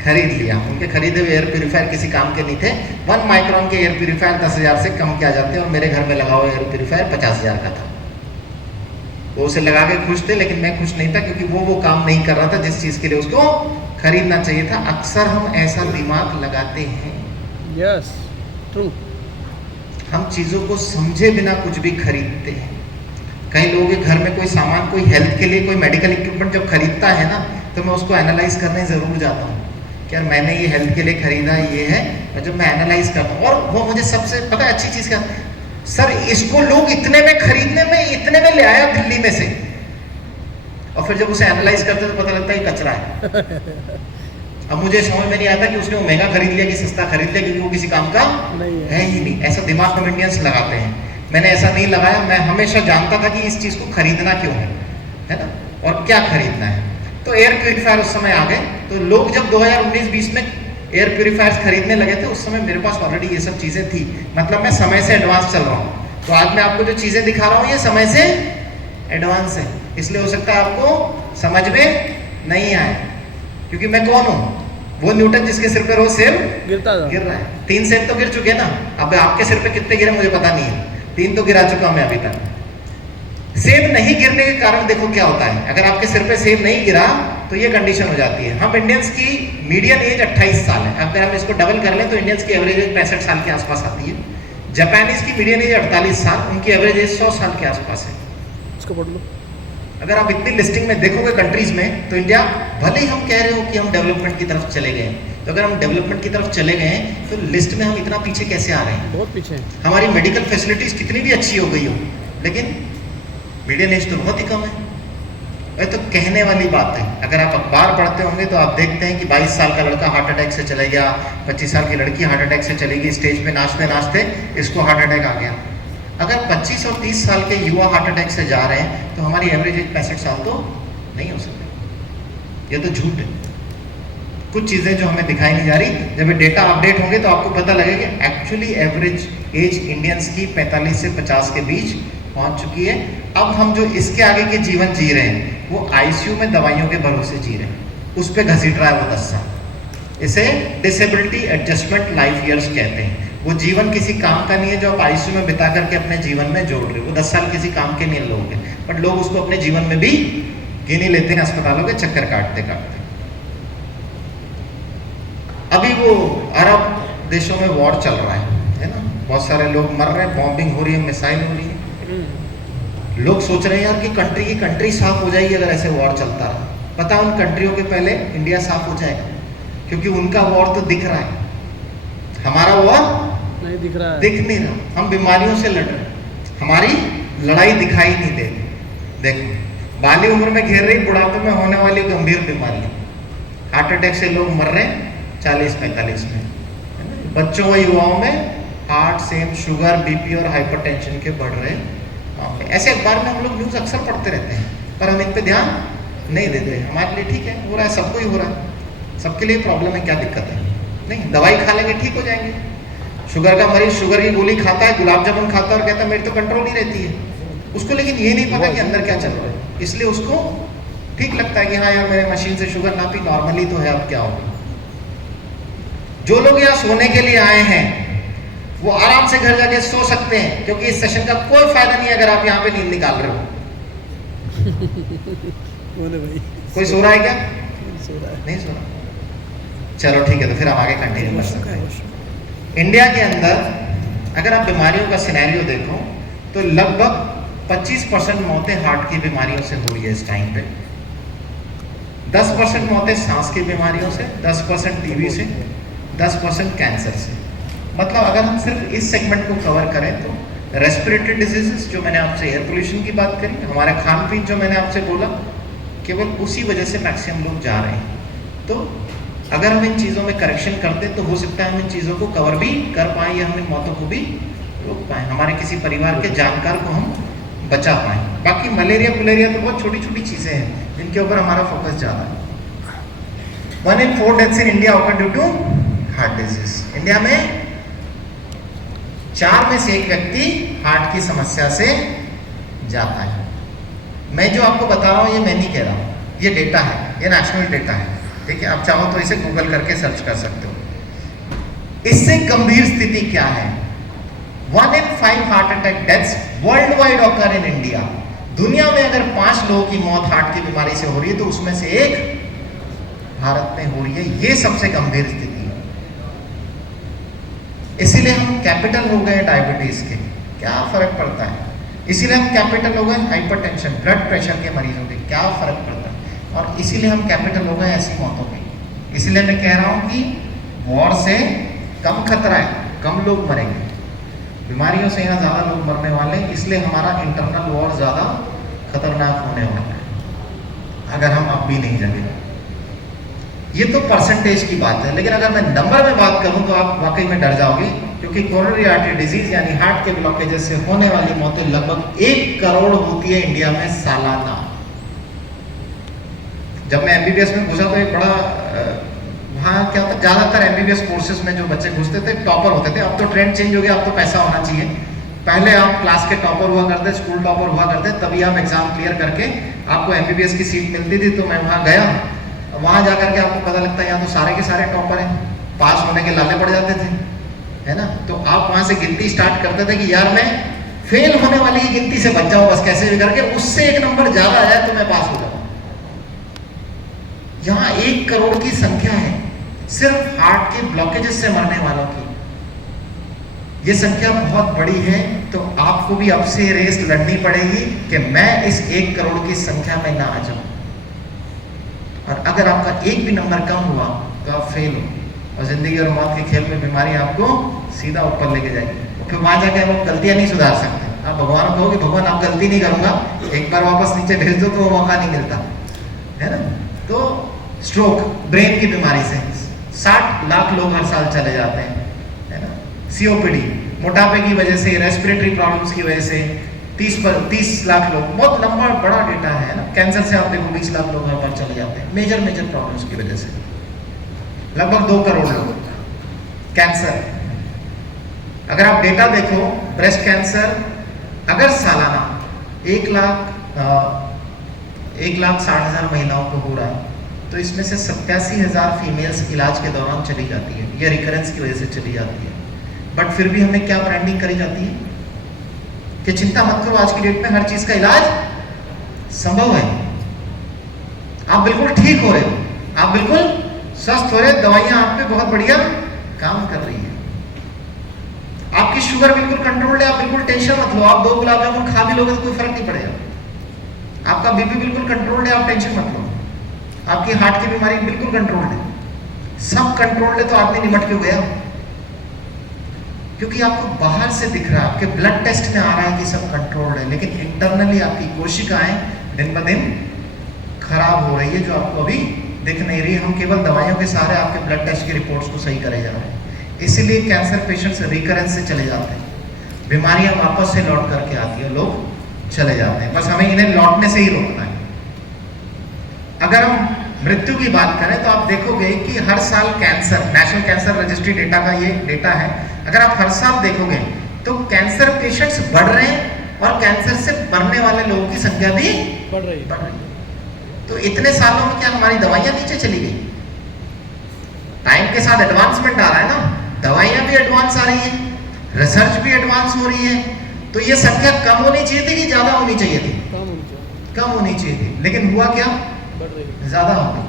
खरीद लिया। उनके खरीदे हुए एयर प्यूरीफायर किसी काम के नहीं थे। 1 माइक्रोन के एयर प्यूरीफायर 10,000 से कम के आ जाते हैं और मेरे घर में लगा हुआ एयर प्यूरीफायर 50,000 का था। वो उसे लगा के खुश थे, लेकिन मैं खुश नहीं था क्योंकि वो काम नहीं कर रहा था जिस चीज के लिए उसको खरीदना चाहिए था। अक्सर हम ऐसा दिमाग लगाते हैं, यस, ट्रू, हम चीजों को समझे बिना कुछ भी खरीदते हैं। कई लोगों के घर में कोई सामान, कोई हेल्थ के लिए कोई मेडिकल इक्विपमेंट जब खरीदता है ना, तो मैं उसको एनालाइज करने जरूर जाता हूँ कि यार मैंने ये हेल्थ के लिए खरीदा, ये है। और जब मैं एनालाइज करता हूँ, और वो मुझे सबसे पता है अच्छी चीज क्या, सर इसको लोग इतने में खरीदने में, इतने में ले आया दिल्ली में से, और फिर जब उसे एनालाइज करते तो पता लगता है कचरा है। अब मुझे समझ में नहीं आता कि उसने वो महंगा खरीद लिया कि सस्ता खरीद लिया, क्योंकि वो किसी काम का है ही नहीं। ऐसा दिमाग में इंडियंस लगाते हैं, मैंने ऐसा नहीं लगाया। मैं हमेशा जानता था कि इस चीज को खरीदना क्यों है ना, और क्या खरीदना है। तो एयर प्यूरीफायर उस समय आ गए। तो लोग जब 2019-20 में एयर प्यूरीफायर्स खरीदने लगे थे, उस समय मेरे पास ऑलरेडी ये सब चीजें थी। मतलब मैं समय से एडवांस चल रहा हूँ। तो आज मैं आपको जो चीजें दिखा रहा हूँ ये समय से एडवांस है, इसलिए हो सकता है आपको समझ में नहीं आए, क्योंकि मैं कौन हूँ? वो न्यूटन जिसके सिर पे रोज सेब गिर रहा है। 3 सेब तो गिर चुके ना, अब आपके सिर पे कितने गिरे मुझे पता नहीं है, 3 तो गिरा चुका मैं अभी तक। सेब नहीं गिरने के कारण देखो क्या होता है, अगर आपके सिर पे सेब नहीं गिरा तो ये कंडीशन हो जाती है। हम इंडियंस की मीडियन एज 28 साल है, अगर हम इसको डबल कर लें तो इंडियंस की एवरेज एज 65 साल के आसपास आती है। जापानीज की मीडियन एज 48 साल, उनकी एवरेज एज 100 साल के आसपास है। इसको पढ़ लो। अगर आप इतनी लिस्टिंग में देखोगे कंट्रीज में, तो इंडिया, भले ही हम कह रहे हो कि हम डेवलपमेंट की तरफ चले गए, तो अगर हम डेवलपमेंट की तरफ चले गए तो लिस्ट में हम इतना पीछे कैसे आ रहे हैं? बहुत पीछे हैं। हमारी मेडिकल फैसिलिटीज कितनी भी अच्छी हो गई हो, लेकिन मीडियन एज तो बहुत ही कम है। ये तो कहने वाली बात है। अगर आप अखबार पढ़ते होंगे तो आप देखते हैं कि 22 साल का लड़का हार्ट अटैक से चले गया, 25 साल की लड़की हार्ट अटैक से चली गई, स्टेज पे नाचते नाचते इसको हार्ट अटैक आ गया। अगर 25 और 30 साल के युवा हार्ट अटैक से जा रहे हैं तो हमारी एवरेज एज 65 साल तो नहीं हो सकती। ये तो झूठ है। कुछ चीज़ें जो हमें दिखाई नहीं जा रही, जब ये डेटा अपडेट होंगे तो आपको पता लगेगा एक्चुअली एवरेज एज इंडियंस की 45 से 50 के बीच पहुंच चुकी है। अब हम जो इसके आगे के जीवन जी रहे हैं वो आईसीयू में दवाइयों के भरोसे जी रहे हैं, उस पर घसीट रहा है वो 10 साल। इसे डिसेबिलिटी एडजस्टमेंट लाइफ ईयर्स कहते हैं। वो जीवन किसी काम का नहीं है जो आप आईसीयू में बिता करके अपने जीवन में जोड़ रहे हो। वो 10 साल किसी काम के नहीं लोग हैं, बट लोग उसको अपने जीवन में भी गिन ही लेते हैं अस्पतालों के चक्कर काटते काटते। अभी वो अरब देशों में वॉर चल रहा है ना, बहुत सारे लोग मर रहे हैं, बॉम्बिंग हो रही है, मिसाइल हो रही है। लोग सोच रहे हैं यार कि कंट्री साफ हो जाएगी अगर ऐसे वॉर चलता रहा। पता उन कंट्रियों के पहले इंडिया साफ हो जाएगा, क्योंकि उनका वॉर तो दिख रहा है, हमारा वॉर नहीं दिख रहा है, दिख नहीं रहा। हम बीमारियों से लड़ रहे हैं, हमारी लड़ाई दिखाई नहीं दे रही। देखो बाली उम्र में घेर रही बुढ़ापे में होने वाली गंभीर बीमारियां, हार्ट अटैक से लोग मर रहे हैं 40-45 में, बच्चों व युवाओं में हार्ट सेम शुगर बीपी और हाइपरटेंशन के बढ़ रहे हैं। ऐसे अखबार में हम लोग न्यूज़ अक्सर पढ़ते रहते हैं, पर हम इन पे ध्यान नहीं देते। हमारे लिए ठीक है, हो रहा है, सबको ही हो रहा है, सबके लिए प्रॉब्लम है, क्या दिक्कत है? नहीं, दवाई खा लेंगे ठीक हो जाएंगे। शुगर का मरीज शुगर की गोली खाता है, गुलाब जामुन खाता है और कहता है मेरी तो कंट्रोल नहीं रहती है उसको, लेकिन ये नहीं पता कि अंदर क्या चल रहा है, इसलिए उसको ठीक लगता है कि हाँ यार मेरे मशीन से शुगर नापी नॉर्मली तो है, अब क्या होगा। जो लोग यहाँ सोने के लिए आए हैं वो आराम से घर जाके सो सकते हैं, क्योंकि इस सेशन का कोई फायदा नहीं है अगर आप यहाँ पे नींद निकाल रहे हो। भाई कोई सो रहा है क्या? सो रहा है, नहीं सो रहा। चलो ठीक है, तो फिर हम आगे कंटिन्यू कर सकते हैं। इंडिया के अंदर अगर आप बीमारियों का सिनेरियो देखो तो लगभग 25% मौतें हार्ट की बीमारियों से हो रही है इस टाइम पे, 10% मौतें सांस की बीमारियों से, 10% टीबी से, 10% कैंसर से। मतलब अगर हम सिर्फ इस सेगमेंट को कवर करें तो रेस्पिरेटरी डिजीजेस जो मैंने आपसे एयर पोल्यूशन की बात करी, हमारा खान पीन जो मैंने आपसे बोला, केवल उसी वजह से मैक्सिमम लोग जा रहे हैं। तो अगर हम इन चीज़ों में करेक्शन करते तो हो सकता है हम इन चीज़ों को कवर भी कर पाएँ या हम इन मौतों को भी रोक पाएँ, हमारे किसी परिवार के जानकार को हम बचा पाएँ। बाकी मलेरिया पुलेरिया तो बहुत छोटी छोटी चीज़ें हैं जिनके ऊपर हमारा फोकस ज़्यादा है। 1 in 4 deaths in India occur due to heart disease. India में 4 में से 1 व्यक्ति हार्ट की समस्या से जाता है। मैं जो आपको बता रहा हूँ ये मैं नहीं कह रहा हूँ, ये डेटा है, ये नेशनल डेटा है, ठीक है। आप चाहो तो इसे गूगल करके सर्च कर सकते हो। इससे गंभीर स्थिति क्या है? 1 in 5 heart attack deaths world wide occur in India. दुनिया में अगर 5 लोगों की मौत हार्ट की बीमारी से हो रही है तो उसमें से 1 भारत में हो रही है। ये सबसे गंभीर स्थिति है। इसीलिए हम कैपिटल हो गए डायबिटीज के, क्या फर्क पड़ता है? इसीलिए हम कैपिटल हो गए हाइपरटेंशन ब्लड प्रेशर के मरीजों के, क्या फर्क पड़ता है? और इसीलिए हम कैपिटल हो गए ऐसी मौतों के। इसीलिए मैं कह रहा हूँ कि वॉर से कम खतरा है, कम लोग मरेंगे, बीमारियों से यहाँ ज़्यादा लोग मरने वाले हैं, इसलिए हमारा इंटरनल वॉर ज़्यादा खतरनाक होने वाला है अगर हम अब भी नहीं जगे। ये तो परसेंटेज की बात है, लेकिन अगर मैं नंबर में बात करूं तो आप वाकई में डर जाओगे, क्योंकि कोरोनरी आर्टरी डिजीज यानी हार्ट के ब्लॉकेजेस से होने वाली मौतें लगभग 1 करोड़ होती है इंडिया में सालाना। जब मैं एमबीबीएस में घुसा तो एक बड़ा वहाँ क्या था, ज़्यादातर एमबीबीएस कोर्सेज में जो बच्चे घुसते थे टॉपर होते थे। अब तो ट्रेंड चेंज हो गया, अब तो पैसा होना चाहिए। पहले आप क्लास के टॉपर हुआ करते, स्कूल टॉपर हुआ करते, तभी आप एग्जाम क्लियर करके आपको एमबीबीएस की सीट मिलती थी। तो मैं वहाँ गया, वहाँ जाकर के आपको पता लगता है यहाँ तो सारे के सारे टॉपर हैं, पास होने के लाले पड़ जाते थे, है ना। तो आप वहाँ से गिनती स्टार्ट करते थे कि यार मैं फेल होने वाली की गिनती से बच जाऊँ बस कैसे भी करके, उससे 1 नंबर ज़्यादा आया तो मैं पास हो जाऊँ। यहाँ 1 करोड़ की संख्या है सिर्फ हार्ट के ब्लॉकेजेस से मरने वालों की। ये संख्या बहुत बड़ी है, तो आपको भी अब से रेस लड़नी पड़ेगी कि मैं इस 1 करोड़ की संख्या में ना आ जाऊं। और अगर आपका एक भी नंबर कम हुआ तो आप फेल हो, और जिंदगी और मौत के खेल में बीमारी आपको सीधा ऊपर लेके जाएगी। और फिर वहां जाके आप गलतियां नहीं सुधार सकते। आप भगवान को कहोगे भगवान आप गलती नहीं करूंगा, एक बार वापस नीचे भेज दो तो वो मौका नहीं मिलता, है ना। तो स्ट्रोक, ब्रेन की बीमारी से 60 लाख लोग हर साल चले जाते हैं, है ना। सीओपीडी, मोटापे की वजह से, रेस्पिरेटरी प्रॉब्लम्स की वजह से 30 लाख लोग, बहुत लंबा बड़ा डेटा है ना। कैंसर से आप देखो 20 लाख लोग हर बार चले जाते हैं, मेजर प्रॉब्लम्स की वजह से। लगभग 2 करोड़ लोग कैंसर। अगर आप डेटा देखो, ब्रेस्ट कैंसर अगर सालाना 1,60,000 महिलाओं को हो रहा है, तो इसमें से 87,000 फीमेल्स इलाज के दौरान चली जाती है, या रिकरेंस की वजह से चली जाती है। बट फिर भी हमें क्या ब्रांडिंग करी जाती है कि चिंता मत करो, आज की डेट में हर चीज का इलाज संभव है, आप बिल्कुल ठीक हो रहे हो, आप बिल्कुल स्वस्थ हो रहे, दवाइयां आप पे बहुत बढ़िया काम कर रही है, आपकी शुगर बिल्कुल कंट्रोल्ड है, आप बिल्कुल टेंशन मत लो, आप 2 गुलाब जामुन खा भी लोगे तो कोई फर्क नहीं पड़ेगा, आपका बीपी बिल्कुल कंट्रोल्ड है, आप टेंशन मत लो, आपकी हार्ट की बीमारी बिल्कुल कंट्रोल्ड है, सब कंट्रोल्ड है, तो आदमी निमट क्यों गया? क्योंकि आपको बाहर से दिख रहा है, आपके ब्लड टेस्ट में आ रहा है कि सब कंट्रोल्ड है, लेकिन इंटरनली आपकी कोशिकाएं दिन ब दिन खराब हो रही है, जो आपको अभी दिख नहीं रही है। हम केवल दवाइयों के सहारे आपके ब्लड टेस्ट की रिपोर्ट्स को सही करे जा रहे हैं, इसीलिए कैंसर पेशेंट्स रिकरेंस से चले जाते हैं, बीमारियां वापस से लौट करके आती है, लोग चले जाते हैं। बस हमें इन्हें लौटने से ही रोकना है। अगर हम मृत्यु की बात करें तो आप देखोगे कि हर साल cancer, national cancer registry data का ये डेटा है, अगर आप हर साल देखोगे तो कैंसर पेशेंट्स बढ़ रहे हैं और कैंसर से मरने वाले लोगों की संख्या भी बढ़ रही है। तो इतने सालों में क्या हमारी दवाइयां नीचे चली गई? टाइम के साथ एडवांसमेंट आ रहा है ना, दवाइयां भी एडवांस आ रही है, रिसर्च भी एडवांस हो रही है, तो ये संख्या कम होनी चाहिए थी कि ज्यादा होनी चाहिए थी? कम होनी चाहिए थी, लेकिन हुआ क्या? ज्यादा हो गई।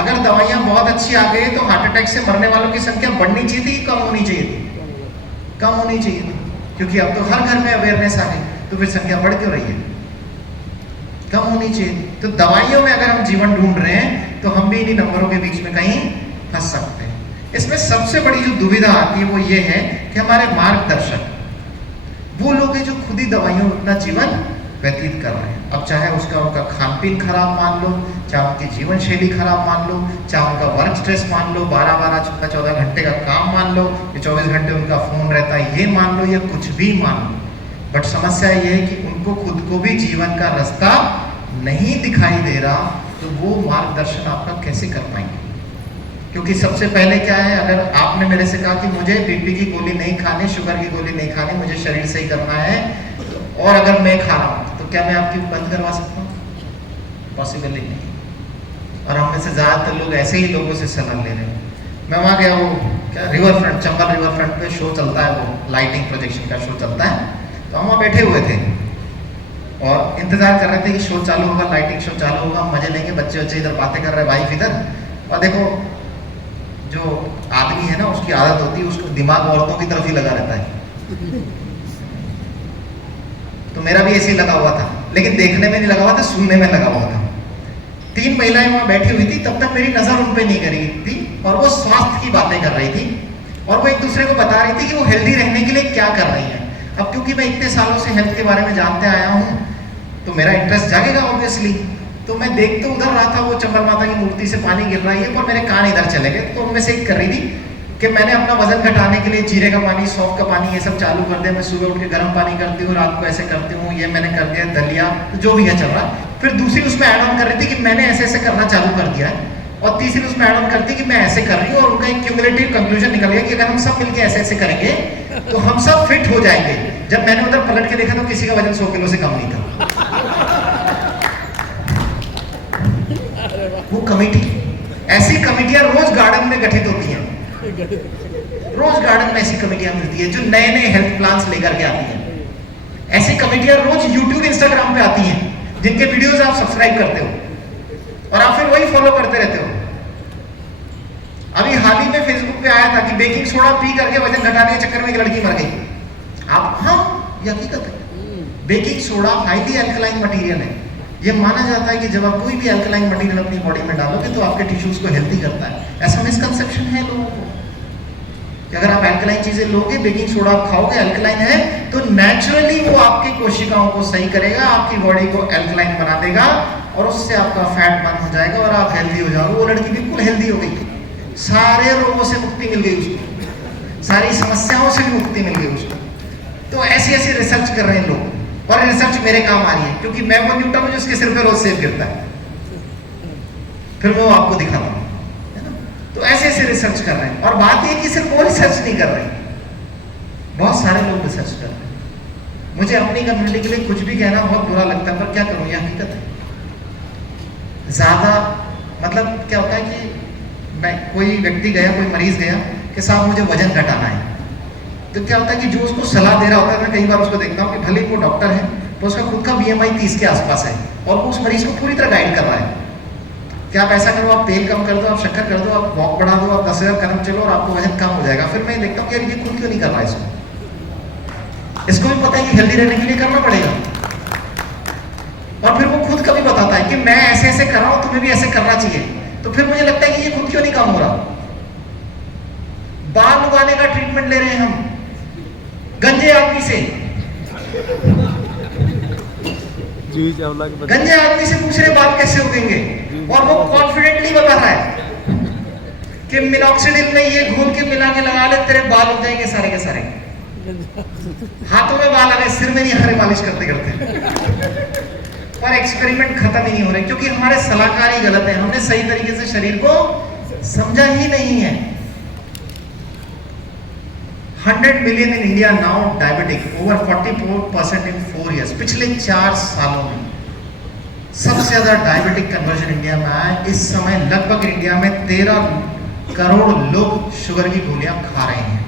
अगर दवाइयां बहुत अच्छी आ गई तो हार्ट अटैक से मरने वालों की संख्या बढ़नी चाहिए थी कि कम होनी चाहिए थी? कम होनी चाहिए थी, क्योंकि अब तो हर घर में अवेयरनेस आ गई, तो फिर संख्या बढ़ क्यों रही है? कम होनी चाहिए थी। तो दवाइयों में अगर हम जीवन ढूंढ रहे हैं तो हम भी इन्हीं नंबरों के बीच में कहीं फंस सकते हैं। इसमें सबसे बड़ी जो दुविधा आती है वो ये है कि हमारे मार्गदर्शक वो लोग हैं जो खुद ही दवाइयों में अपना जीवन व्यतीत कर रहे हैं। अब चाहे उसका उनका खान पीन खराब मान लो, चाहे उनकी जीवन शैली खराब मान लो, चाहे उनका वर्क स्ट्रेस मान लो, 12-12, 14 घंटे का काम मान लो, 24 घंटे उनका फोन रहता है ये मान लो, या कुछ भी मान लो, बट समस्या ये है कि उनको खुद को भी जीवन का रास्ता नहीं दिखाई दे रहा, तो वो मार्गदर्शन आपका कैसे कर पाएंगे? क्योंकि सबसे पहले क्या है, अगर आपने मेरे से कहा कि मुझे बीपी की गोली नहीं खानी, शुगर की गोली नहीं खानी, मुझे शरीर सही करना है, और अगर मैं खा रहा हूँ तो क्या मैं आपकी बंद करवा सकता हूँ? पॉसिबल ही नहीं। और हम में से ज्यादातर लोग ऐसे ही लोगों से सलाह ले रहे हैं। मैं वहाँ गया, वो क्या river front, Chambal river front पे शो चलता है, वो लाइटिंग प्रोजेक्शन का शो चलता है, तो हम वहाँ बैठे हुए थे और इंतजार कर रहे थे कि शो चालू होगा, लाइटिंग शो चालू होगा, मजे लेंगे, बच्चे बच्चे इधर बातें कर रहे हैं, वाइफ इधर, और देखो जो आदमी है ना उसकी आदत होती है, उसको दिमाग औरतों की तरफ ही लगा रहता है। तो मेरा भी ऐसे ही लगा हुआ था, लेकिन देखने में नहीं लगा हुआ था, सुनने में लगा हुआ था। 3 महिलाएं वहां बैठी हुई थी, तब तक मेरी नजर उन पे नहीं करी थी, और वो स्वास्थ्य की बातें कर रही थी, और वो एक दूसरे को बता रही थी कि वो हेल्दी रहने के लिए क्या कर रही है। अब क्योंकि मैं इतने सालों से हेल्थ के बारे में जानते आया हूँ, तो मेरा इंटरेस्ट जागेगा ऑब्वियसली। तो मैं देख तो उधर रहा था, वो चंबल माता की मूर्ति से पानी गिर रहा है, पर मेरे कान इधर चले गए। तो उनमें से एक कर रही थी कि मैंने अपना वजन घटाने के लिए जीरे का पानी, सौंफ का पानी, ये सब चालू कर दिया, मैं सुबह उठ के गर्म पानी करती हूँ, रात को ऐसे करती हूँ, ये मैंने कर दिया, दलिया, जो भी है चल रहा। फिर दूसरी उसमें ऐड ऑन कर रही थी कि मैंने ऐसे ऐसे करना चालू कर दिया है, और तीसरी उसमें ऐड ऑन करती कि मैं ऐसे कर रही हूँ, और उनका एक क्यूमुलेटिव कंक्लूजन निकल गया कि अगर हम सब मिलकर ऐसे ऐसे करेंगे तो हम सब फिट हो जाएंगे। जब मैंने उधर पलट के देखा तो किसी का वजन 100 किलो से कम नहीं था। वो कमेटी, ऐसी कमेटियां रोज गार्डन में गठित होती हैं, रोज गार्डन में ऐसी कमेटियां मिलती है जो नए नए हेल्थ प्लान्स लेकर के आती हैं। ऐसी कमेटियां रोज यूट्यूब, इंस्टाग्राम पे आती हैं, जिनके वीडियोस आप सब्सक्राइब करते हो और आप फिर वही फॉलो करते रहते हो। अभी हाल ही में फेसबुक पे आया था कि बेकिंग सोडा पी करके वजन घटाने के चक्कर में एक लड़की मर गई। आप, हाँ, ये हकीकत है। Baking soda highly alkaline material है। ये माना जाता है कि जब आप कोई भी अल्कलाइन मटेरियल अपनी बॉडी में डालोगे तो आपके टिश्यूज को हेल्दी करता है। ऐसा मिसकंसेप्शन है लोगों को। कि अगर आप अल्कलाइन चीजें लोगे, बेकिंग सोडा आप खाओगे, अल्कलाइन है, तो नेचुरली वो आपकी कोशिकाओं को सही करेगा, आपकी बॉडी को अल्कलाइन बना देगा और उससे आपका फैट बर्न हो जाएगा और आप हेल्दी हो जाओगे। वो लड़की बिल्कुल हेल्दी हो गई, सारे रोगों से मुक्ति मिल गई उसको, सारी समस्याओं से भी मुक्ति मिल गई उसको। तो ऐसी ऐसी रिसर्च कर रहे हैं लोग, और रिसर्च मेरे काम आ रही है क्योंकि मैं वो न्यूटन हूं जो उसके सिर पे रोज सेब गिरता है, फिर मैं वो आपको दिखाता हूं, है ना। तो ऐसे ऐसे रिसर्च कर रहे हैं, और बात ये कि सिर्फ वो रिसर्च नहीं कर रहे, बहुत सारे लोग रिसर्च कर रहे हैं। मुझे अपनी कम्युनिटी के लिए कुछ भी कहना बहुत बुरा लगता है, पर क्या करूं, ये हकीकत है। ज्यादा मतलब क्या होता है कि मैं, कोई व्यक्ति गया, कोई मरीज गया कि साहब मुझे वजन घटाना है, तो क्या होता है कि जो उसको सलाह दे रहा होता है, मैं कई बार उसको देखता हूँ कि भले वो डॉक्टर है तो उसका खुद का BMI 30 के आसपास है और वो उस मरीज को पूरी तरह गाइड कर रहा है कि आप ऐसा करो, आप तेल कम कर दो, आप शक्कर कर दो, आप वॉक बढ़ा दो, आप 10,000 कदम चलो और आपको वजन कम हो जाएगा। फिर मैं देखता हूँ कि यार ये खुद क्यों नहीं कर रहा है, इसको भी पता है कि हेल्दी रहने के लिए करना पड़ेगा, और फिर वो खुद कभी बताता है कि मैं ऐसे ऐसे कर रहा हूँ, तुम्हें भी ऐसे करना चाहिए। तो फिर मुझे लगता है कि ये खुद क्यों नहीं कम हो रहा। बाल उगाने का ट्रीटमेंट ले रहे हैं हम गंजे आदमी से, गंजे आदमी से पूछ रहे बाल कैसे उगेंगे, और वो कॉन्फिडेंटली बता रहा है कि मिनॉक्सिडिल में ये घोल के मिला के लगा ले, तेरे बाल उग जाएंगे सारे के सारे। हाथों में बाल आ गए, सिर में नहीं आ रहे मालिश करते करते। पर एक्सपेरिमेंट खत्म ही नहीं हो रहे क्योंकि हमारे सलाहकार ही गलत है, हमने सही तरीके से शरीर को समझा ही नहीं है। 100 million in India now diabetic, over 44% in 4 years। पिछले 4 सालों में सबसे ज्यादा डायबिटिक कन्वर्जन इंडिया में आया। इस समय लगभग इंडिया में 13 करोड़ लोग शुगर की गोलियां खा रहे हैं,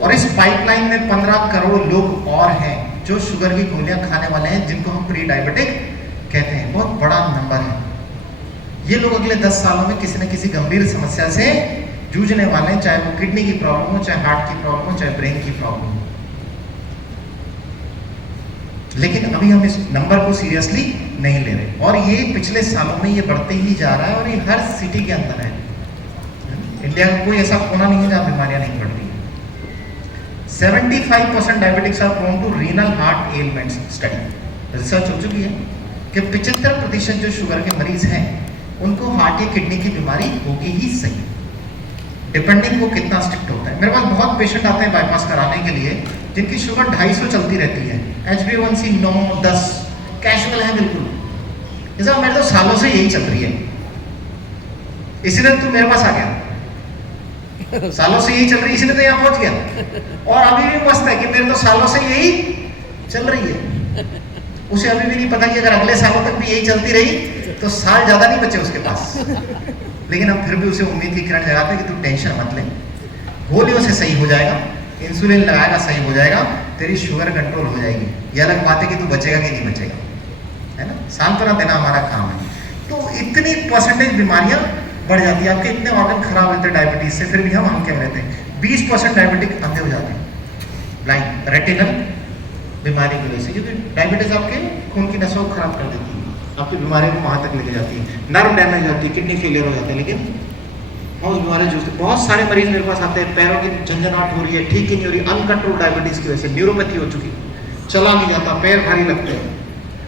और इस पाइपलाइन में 15 करोड़ लोग और हैं जो शुगर की गोलियां खाने वाले हैं, जिनको हम प्री डायबिटिक कहते हैं। बहुत बड़ा नंबर है। ये लोग अगले 10 सालों में किसी न किसी गंभीर समस्या से जूझने वाले हैं, चाहे वो किडनी की प्रॉब्लम हो, चाहे हार्ट की प्रॉब्लम हो, चाहे ब्रेन की प्रॉब्लम हो। लेकिन अभी हम इस नंबर को सीरियसली नहीं ले रहे, और ये पिछले सालों में ये बढ़ते ही जा रहा है, और ये हर सिटी के अंदर है। इंडिया का कोई ऐसा कोना नहीं है जहां बीमारियां नहीं बढ़ रही। 75% diabetics are prone to renal heart ailments. Study research हो चुकी है कि 75% जो शुगर के मरीज हैं उनको हार्ट या किडनी की बीमारी होगी ही सही, डिपेंडिंग वो कितना स्ट्रिक्ट होता है। मेरे पास बहुत पेशेंट आते हैं बाईपास कराने के लिए जिनकी शुगर 250 चलती रहती है, HbA1c 9, 10, कैजुअल है बिल्कुल। जैसा मेरे तो सालों से यही चल रही है, इसीलिए तू मेरे पास आ गया। सालों से यही चल रही है इसलिए तो यहाँ पहुंच गया, और अभी भी मस्त है कि मेरे तो सालों से यही चल रही है। उसे अभी भी नहीं पता कि अगर अगले सालों तक भी यही चलती रही तो साल ज्यादा नहीं बचे उसके पास। लेकिन हम फिर भी उसे उम्मीद की किरण जगाते हैं कि तू टेंशन मत ले, गोलियों से सही हो जाएगा, इंसुलिन लगाएगा सही हो जाएगा, तेरी शुगर कंट्रोल हो जाएगी। ये अलग बात है कि तू बचेगा कि नहीं बचेगा, है ना। सांत्वना देना हमारा काम है। तो इतनी परसेंटेज बीमारियां बढ़ जाती है, आपके इतने ऑर्गन खराब होते हैं डायबिटीज से, फिर भी हम क्या रहते हैं। 20% डायबिटिक अंधे हो जाते हैं, ब्लाइंड, रेटिनल बीमारी की वजह से, क्योंकि डायबिटीज आपके खून की नसों को खराब कर देती है, आपकी बीमारियों को वहां तक लेके जाती है, नर्व डैमेज होती है, किडनी फेलियर हो जाते हैं। लेकिन हम उस बीमारी जूझते, बहुत सारे मरीज मेरे पास आते हैं, पैरों की झंझनाहट हो रही है, ठीक ही नहीं हो रही, अनकंट्रोल डायबिटीज की वजह से, न्यूरोपैथी हो चुकी, चला नहीं जाता, पैर भारी लगते हैं।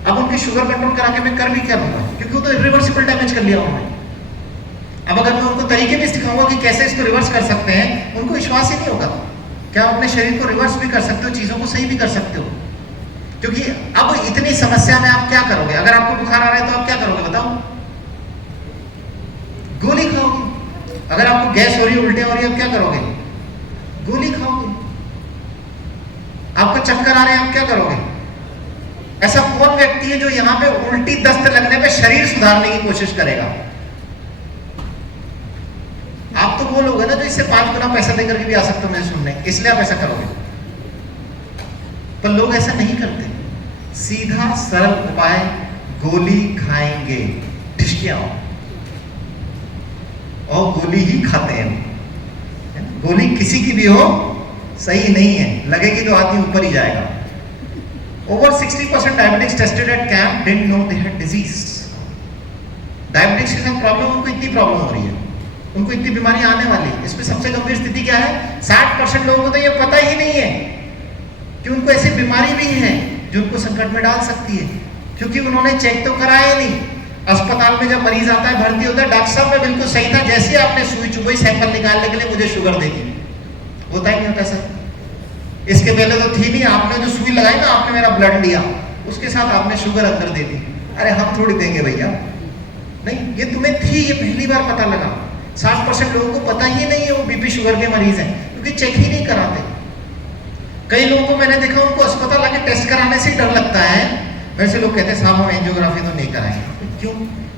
अब उनकी शुगर कंट्रोल करा के मैं कर भी क्या दूंगा, क्योंकि वो तो इरिवर्सिबल डैमेज कर लिया उन्होंने। अब अगर मैं उनको तरीके भी सिखाऊंगा कि कैसे इसको रिवर्स कर सकते हैं, उनको विश्वास ही नहीं होगा क्या आप अपने शरीर को रिवर्स भी कर सकते हो, चीजों को सही भी कर सकते हो। क्योंकि अब इतनी समस्या में आप क्या करोगे, अगर आपको बुखार आ रहा है तो आप क्या करोगे बताओ, गोली खाओगे। अगर आपको गैस हो रही है, उल्टे हो रही है, आप क्या करोगे, गोली खाओगे। आपको चक्कर आ रहे हैं, आप क्या करोगे। ऐसा कौन व्यक्ति है जो यहां पे उल्टी दस्त लगने पे शरीर सुधारने की कोशिश करेगा। आप तो वो लोग हैं ना जो इससे 5 गुना पैसा देकर के भी आ सकते हो मुझे सुनने, इसलिए आप ऐसा करोगे। पर लोग ऐसा नहीं करते, सीधा सरल उपाय, गोली खाएंगे, ठिठकियां, और गोली ही खाते हैं। गोली किसी की भी हो सही नहीं है, लगेगी तो आदमी ऊपर ही जाएगा। Over 60% diabetics tested at camp didn't know they had disease. Diabetics के साथ प्रॉब्लम, उनको इतनी प्रॉब्लम हो रही है, उनको इतनी बीमारी आने वाली है। इसमें सबसे गंभीर स्थिति क्या है, 60% लोगों को तो ये पता ही नहीं है कि उनको ऐसी बीमारी भी है जो उनको संकट में डाल सकती है, क्योंकि उन्होंने चेक तो कराया नहीं। अस्पताल में जब मरीज आता है, भर्ती होता है, डॉक्टर साहब मैं बिल्कुल सही था, जैसे ही आपने सुई चुभई सैंपल निकालने के लिए मुझे शुगर दे दी। होता ही नहीं होता सर। इसके पहले तो थी नहीं, आपने जो सुई लगाई ना, आपने मेरा ब्लड लिया, उसके साथ आपने शुगर अंदर दे दी। अरे हम थोड़ी देंगे भैया, नहीं, ये तुम्हें थी, ये पहली बार पता लगा। 60% लोगों को पता ही नहीं है वो बीपी शुगर के मरीज हैं, क्योंकि चेक ही नहीं कराते। कई लोगों को मैंने देखा, उनको अस्पताल आके टेस्ट कराने से डर लगता है। वैसे लोग कहते हैं साहब हम एंजियोग्राफी तो नहीं कराएंगे। क्यों?